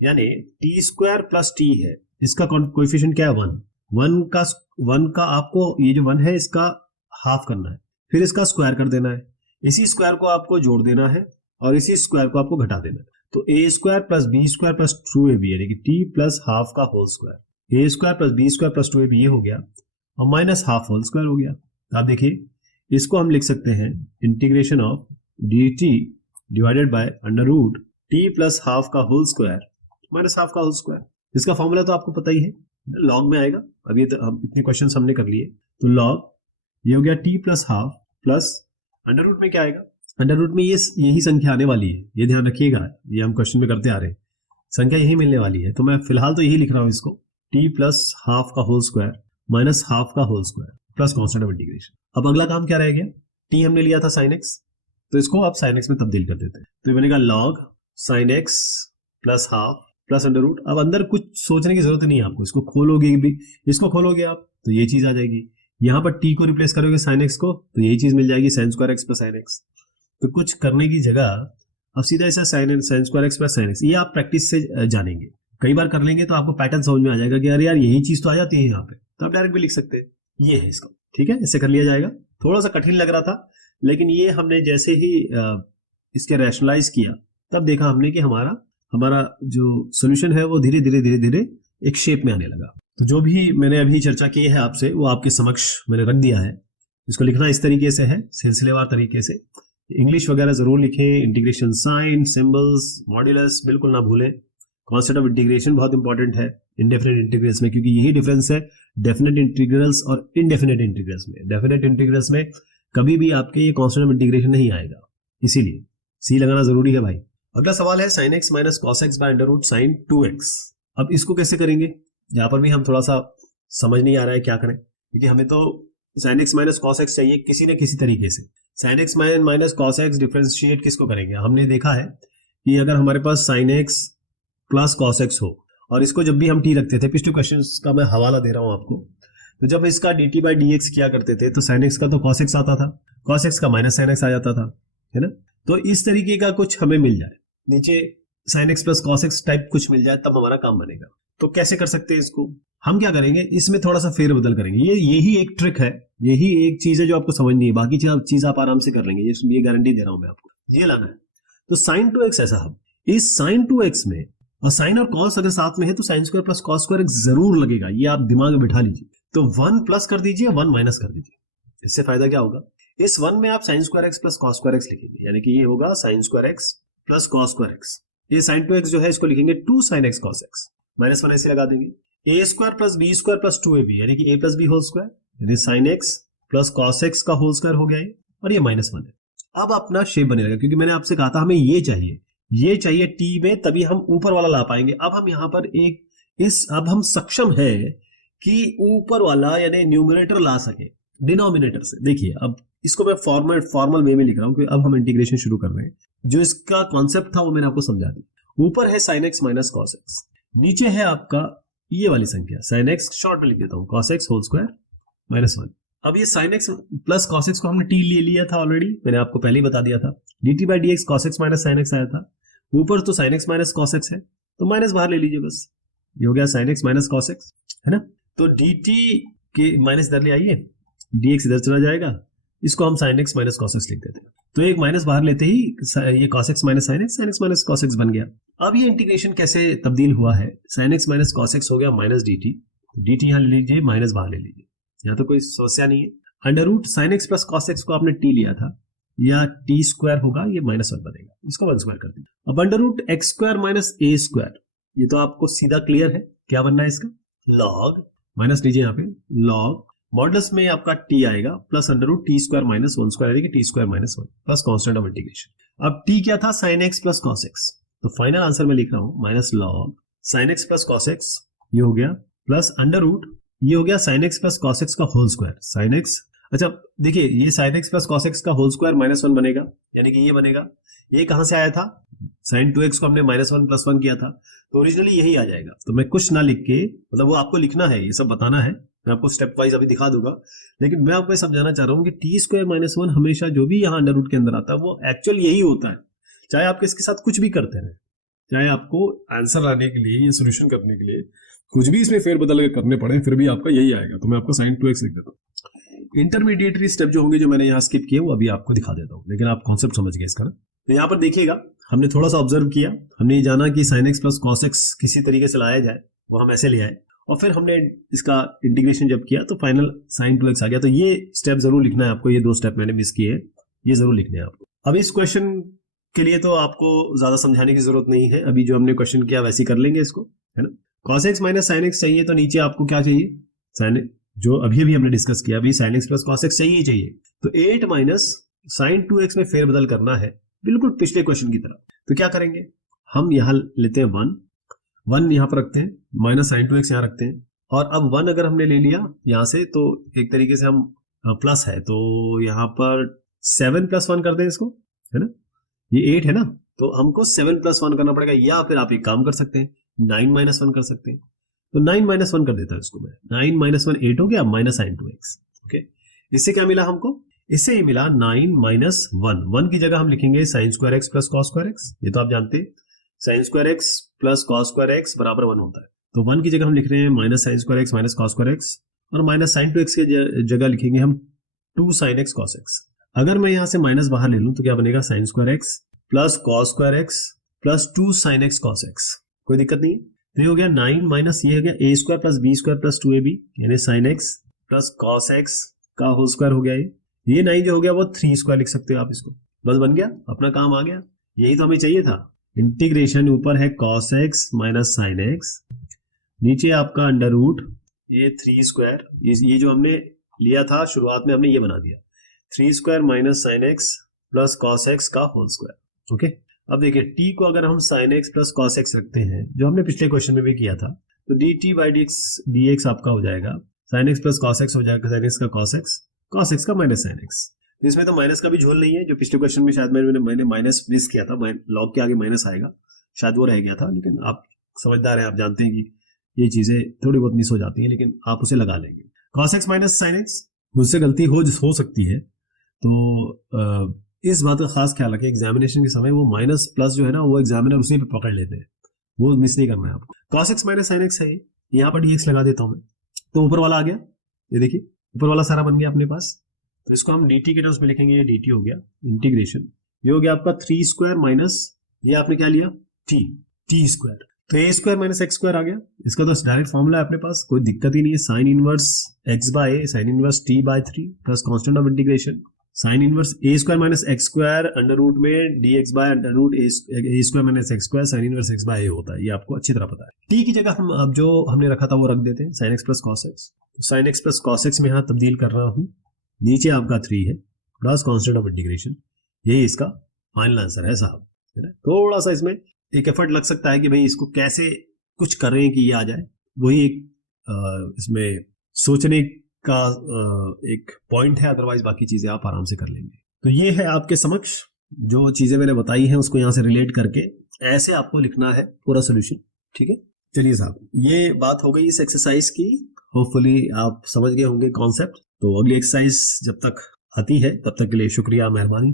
यानी टी स्क्वायर प्लस टी है, इसका कोएफिशिएंट क्या है 1, 1 का आपको ये जो 1 है इसका हाफ करना है, फिर इसका स्क्वायर कर देना है, इसी स्क्वायर को आपको जोड़ देना है और इसी स्क्वायर को आपको घटा देना है, तो a square plus b square plus 2ab यानी कि टी प्लस हाफ का whole square, a square plus b square plus 2ab ये हो गया और माइनस हाफ होल स्क्वायर हो गया। आप देखिए इसको हम लिख सकते हैं integration of dt divided by under root t plus half का होल स्क्वायर माइनस हाफ का होल स्क्वायर, इसका फॉर्मूला तो आपको पता ही है, लॉग में आएगा, अभी तो हम इतने क्वेश्चंस हमने कर लिए, तो लॉग ये हो गया t plus half plus under root में क्या आएगा, अंडर रूट में ये यही संख्या आने वाली है, ये ध्यान रखिएगा, ये हम क्वेश्चन में करते आ रहे हैं, संख्या यही मिलने वाली है, तो मैं फिलहाल तो यही लिख रहा हूं इसको, टी प्लस हाफ का होल स्क्वायर माइनस हाफ का whole square plus constant of integration. अब अगला काम क्या रह गया, टी हमने लिया था sin x, तो इसको आप sin x में तब्दील कर देते हैं, तो ये बनेगा log sin x plus half plus under root. अब अंदर कुछ सोचने की जरूरत नहीं है आपको, इसको खोलोगे भी, इसको खोलोगे आप तो ये चीज आ जाएगी, यहाँ पर t को रिप्लेस करोगे sin x को तो यही चीज मिल जाएगी sin square x plus sin x, तो कुछ करने की जगह अब सीधा ऐसा sin square x plus sin x, ये आप प्रैक्टिस से जानेंगे, कई बार कर लेंगे तो आपको पैटर्न समझ में आ जाएगा कि अरे यार यही चीज तो आ जाती है यहाँ पे, तो आप डायरेक्ट भी लिख सकते हैं, ये है इसका, ठीक है, इससे कर लिया जाएगा। थोड़ा सा कठिन लग रहा था, लेकिन ये हमने जैसे ही इसके रैशनलाइज किया तब देखा हमने कि हमारा जो सोल्यूशन है वो धीरे धीरे एक शेप में आने लगा। तो जो भी मैंने अभी चर्चा की है आपसे वो आपके समक्ष मैंने रख दिया है, इसको लिखना इस तरीके से है, सिलसिलेवार तरीके से, इंग्लिश वगैरह जरूर लिखें, इंटीग्रेशन साइन, सिंबल्स, मॉड्यूलस बिल्कुल ना भूलें, कॉन्सेप्ट ऑफ इंटीग्रेशन बहुत इंपॉर्टेंट है इंडेफिनेट इंटीग्रल्स में, क्योंकि यही डिफरेंस है डेफिनेट इंटीग्रल्स और इनडेफिनेट इंटीग्रल्स में। डेफिनेट इंटीग्रल्स में कभी भी आपके ये कॉन्स्टेंट ऑफ इंटीग्रेशन नहीं आएगा, इसीलिए सी लगाना जरूरी है भाई। अगला सवाल है sin x minus cos x by under root sin 2x। अब इसको कैसे करेंगे, यहाँ पर भी हम थोड़ा सा समझ नहीं आ रहा है क्या करें, क्योंकि हमें तो sin x minus cos x चाहिए किसी न किसी तरीके से। sin x minus cos x differentiate किसको करेंगे, हमने देखा है कि अगर हमारे पास sin x plus cos x हो, और इसको जब भी हम t रखते थे, पिछले क्वेश्चंस का मैं हवाला दे रहा हूं आपको, तो जब इसका dt बाई dx किया करते थे तो sin x का तो cos x आता था, cos x का माइनस sin x आ जाता था, है ना। तो इस तरीके का कुछ हमें मिल जाए, नीचे sin x plus cos x type कुछ मिल जाए, तब हमारा काम बनेगा। तो कैसे कर सकते हैं इसको, हम क्या करेंगे, इसमें थोड़ा सा फेरबदल करेंगे, यही एक ट्रिक है, यही एक चीज है जो आपको समझनी है, बाकी चीज आप आराम से कर लेंगे, ये गारंटी दे रहा हूं मैं आपको, ये लाना है। तो sin 2x ऐसा, हम इस sin 2x में और साइन और कॉस अगर साथ में है तो sine square plus cos square जरूर लगेगा, ये आप दिमाग में बिठा लीजिए। तो 1 प्लस कर दीजिए, 1 माइनस कर दीजिए, इससे फायदा क्या होगा, इस 1 में आप sine square x plus cos square x लिखेंगे, यानी कि ये होगा sine square x plus cos square x. ये साइन 2x जो है इसको लिखेंगे 2 sine x cos x, minus 1 ऐसे लगा देंगे। A square plus b square plus 2ab यानी कि a plus b whole square, यानी sine x plus cos x का होल स्क्वायर हो गया ये, और ये माइनस 1 है। अब अपना शेप बनेगा, क्योंकि मैंने आपसे कहा था हमें ये चाहिए t में, तभी हम ऊपर वाला ला पाएंगे। अब हम यहाँ पर अब हम सक्षम है कि ऊपर वाला यानी न्यूमरेटर ला सके डिनोमिनेटर से। देखिए अब इसको मैं फॉर्मल वे में लिख रहा हूँ कि अब हम इंटीग्रेशन शुरू कर रहे हैं, जो इसका कॉन्सेप्ट था वो मैंने आपको समझा दिया। ऊपर है sin x minus cos x, नीचे है आपका ये वाली संख्या sin x, शॉर्ट में लिख देता हूँ cos x whole square minus 1। अब ये sin x plus cos x को हमने t ले लिया था ऑलरेडी, मैंने आपको पहले ही बता दिया था, dt by dx cos x minus sin x आया था, ऊपर तो sin x minus cos x है तो माइनस बाहर ले लीजिए, बस ये हो गया sin x minus cos x, है ना। तो dt के माइनस इधर ले आइए, dx इधर चला जाएगा, इसको हम sin x minus cos x लिख देते हैं। तो एक माइनस बाहर लेते ही ये cos x minus sin x minus cos x बन गया। अब ये इंटीग्रेशन कैसे तब्दील हुआ है, sin x minus cos x हो गया माइनस dt, dt यहाँ ले लीजिए, माइनस बाहर ले लीजिए, यहाँ तो कोई समस्या नहीं है। Under root sin x plus cos x को आपने t लिया था, या टी स्क्वायर होगा, ये माइनस 1 बनेगा, इसको 1 स्क्वायर कर दीजिए। अब under root x square minus a square, ये तो आपको सीधा क्लियर है क्या बनना है इसका, लॉग माइनस लीजिए यहाँ पे, लॉग मॉडुलस में आपका टी आएगा plus under root t square minus 1 square, यानी कि t square minus 1 plus constant of integration. अब टी क्या था, sine x plus cos x, तो फाइनल आंसर में लिख रहा हूं minus log sine x plus cos x, ये हो गया प्लस अंडर रूट ये हो गया sin x plus cos x का होल स्क्वायर, sin x, अच्छा देखिए ये sin x plus cos x का होल स्क्वायर -1 बनेगा, यानी कि ये बनेगा, ये कहां से आया था, sin 2x को हमने -1 + 1 किया था, तो ओरिजिनली यही आ जाएगा। तो मैं कुछ ना लिख के, मतलब वो आपको लिखना है, ये सब बताना है, मैं आपको स्टेप वाइज अभी दिखा दूंगा, लेकिन मैं आपको समझाना चाह रहा हूँ कि t² - 1 हमेशा जो भी यहाँ अंडर रूट के अंदर आता है वो एक्चुअल यही होता है, चाहे आप इसके साथ कुछ भी करते रहे, चाहे आपको आंसर लाने के लिए या सोल्यूशन करने के लिए कुछ भी इसमें फेरबदल करने पड़े, फिर भी आपका यही आएगा। तो मैं आपको sin 2x लिख देता हूँ। इंटरमीडिएटरी स्टेप जो होंगे जो मैंने यहाँ स्किप किए वो अभी आपको दिखा देता हूँ, लेकिन आप कॉन्सेप्ट समझ गए इसका ना। तो यहाँ पर देखिएगा, हमने थोड़ा सा ऑब्जर्व किया, हमने ये जाना कि sin x plus cos x किसी तरीके से लाया जाए, वो हम ऐसे ले आए, और फिर हमने इसका इंटीग्रेशन जब किया तो फाइनल sin 2x आ गया। तो ये स्टेप जरूर लिखना है आपको, ये 2 स्टेप मैंने मिस किए हैं, ये जरूर लिखने हैं आपको। अब इस क्वेश्चन के लिए तो आपको ज्यादा समझाने की जरूरत नहीं है, अभी जो हमने क्वेश्चन किया वैसे ही कर लेंगे इसको, है ना। cos x minus sin x चाहिए, तो नीचे आपको क्या चाहिए, sin, जो अभी हमने डिस्कस किया, अभी sin x plus cos x चाहिए, तो 8 माइनस sin 2x में फेरबदल करना है, बिल्कुल पिछले क्वेश्चन की तरह। तो क्या करेंगे, हम यहाँ लेते हैं 1 यहाँ पर रखते हैं, माइनस sin 2x यहाँ रखते हैं, और अब 1 अगर हमने ले लिया यहाँ से, तो एक तरीके से हम प्लस है, तो यहाँ पर 7 + 1 करते हैं इसको, है ना, ये 8 है ना, तो हमको 7 + 1 करना पड़ेगा, या फिर आप एक काम कर सकते हैं 9 - 1 कर सकते हैं, तो 9 - 1 कर देता है इसको मैं, 9 - 1 8 हो गया, माइनस sin 2x। ओके, इससे क्या मिला हमको, इससे ही मिला 9 - 1 की जगह हम लिखेंगे sin² x plus cos² x, ये तो आप जानते हैं sin² x plus cos² x बराबर 1 होता है, तो 1 की जगह हम लिख रहे हैं -sin² x minus cos² x, और माइनस sin 2x की जगह लिखेंगे हम 2 sin x cos x। अगर मैं यहाँ से माइनस बाहर ले लूं तो क्या बनेगा, sin² x plus cos² x plus 2 sin x cos x, कोई दिक्कत नहीं। तो ये हो गया 9 माइनस ये हो गया a² plus b² plus 2ab, यानी sin x plus cos x का होल स्क्वायर हो गया, ये 9 जो हो गया वो 3² लिख सकते हो आप इसको, बस बन गया, अपना काम आ गया, यही तो हमें चाहिए था। इंटीग्रेशन ऊपर है cos x minus sin x, नीचे आपका अंडर रूट ये 3², ये जो हमने लिया था शुरुआत में हमने ये बना दिया, 3² minus sin x plus cos x का होल स्क्वायर। ओके, अब देखिए t को अगर हम sin x plus cos x रखते हैं, जो हमने पिछले क्वेश्चन में भी किया था, तो dt/dx आपका हो जाएगा sin x plus cos x हो जाएगा, sin x का cos x का माइनस sin x। इसमें तो माइनस का भी झोल नहीं है, जो पिछले क्वेश्चन में शायद मैंने माइनस मिस किया था, लॉग के आगे माइनस आएगा, शायद वो रह गया था, लेकिन आप समझदार हैं, आप जानते हैं कि ये चीजें थोड़ी बहुत मिस हो जाती हैं, लेकिन आप उसे लगा लेंगे। cos x minus sin x, मुझसे गलती हो सकती है, तो इस बात का खास ख्याल रखें, एग्जामिनेशन के समय वो माइनस प्लस जो है ना, वो एग्जामिनर उसी पे पकड़ लेते हैं, वो मिस नहीं करना है आपको। cos x minus sin x है, यहाँ पर dx लगा देता हूं मैं, तो ऊपर वाला आ गया, ये देखिए ऊपर वाला सारा बन गया अपने पास, तो इसको हम dt के टर्म्स में लिखेंगे, ये dt हो गया, इंटीग्रेशन ये हो गया आपका 3² माइनस ये आपने क्या लिया t², तो a² माइनस x² आ गया, इसका तो डायरेक्ट फॉर्मूला है अपने पास, कोई दिक्कत ही नहीं है, sine inverse x/a sin inverse t/3 plus constant of integration sine inverse a² minus x² under root में dx/अंडर root a² minus x² sine inverse x/a होता है, ये आपको अच्छी तरह पता है। t की जगह हम अब जो हमने रखा था वो रख देते हैं, sin x plus cos x, तो sin x plus cos x में यहाँ तब्दील कर रहा हूँ, नीचे आपका 3 है प्लस कांस्टेंट ऑफ इंटीग्रेशन, यही इसका फाइनल आंसर है साहब, है ना। थोड़ा सा इसमें एक एफर्ट लग सकता है कि भाई इसको कैसे कुछ करें कि ये आ जाए, वही एक इसमें सोचने का एक पॉइंट है, अदरवाइज बाकी चीजें आप आराम से कर लेंगे। तो ये है आपके समक्ष जो चीजें मैंने बताई हैं, उसको यहाँ से रिलेट करके ऐसे आपको लिखना है पूरा सोल्यूशन, ठीक है। चलिए साहब, ये बात हो गई इस एक्सरसाइज की, होपफुली आप समझ गए होंगे कॉन्सेप्ट। तो अगली एक्सरसाइज जब तक आती है तब तक के लिए शुक्रिया, मेहरबानी।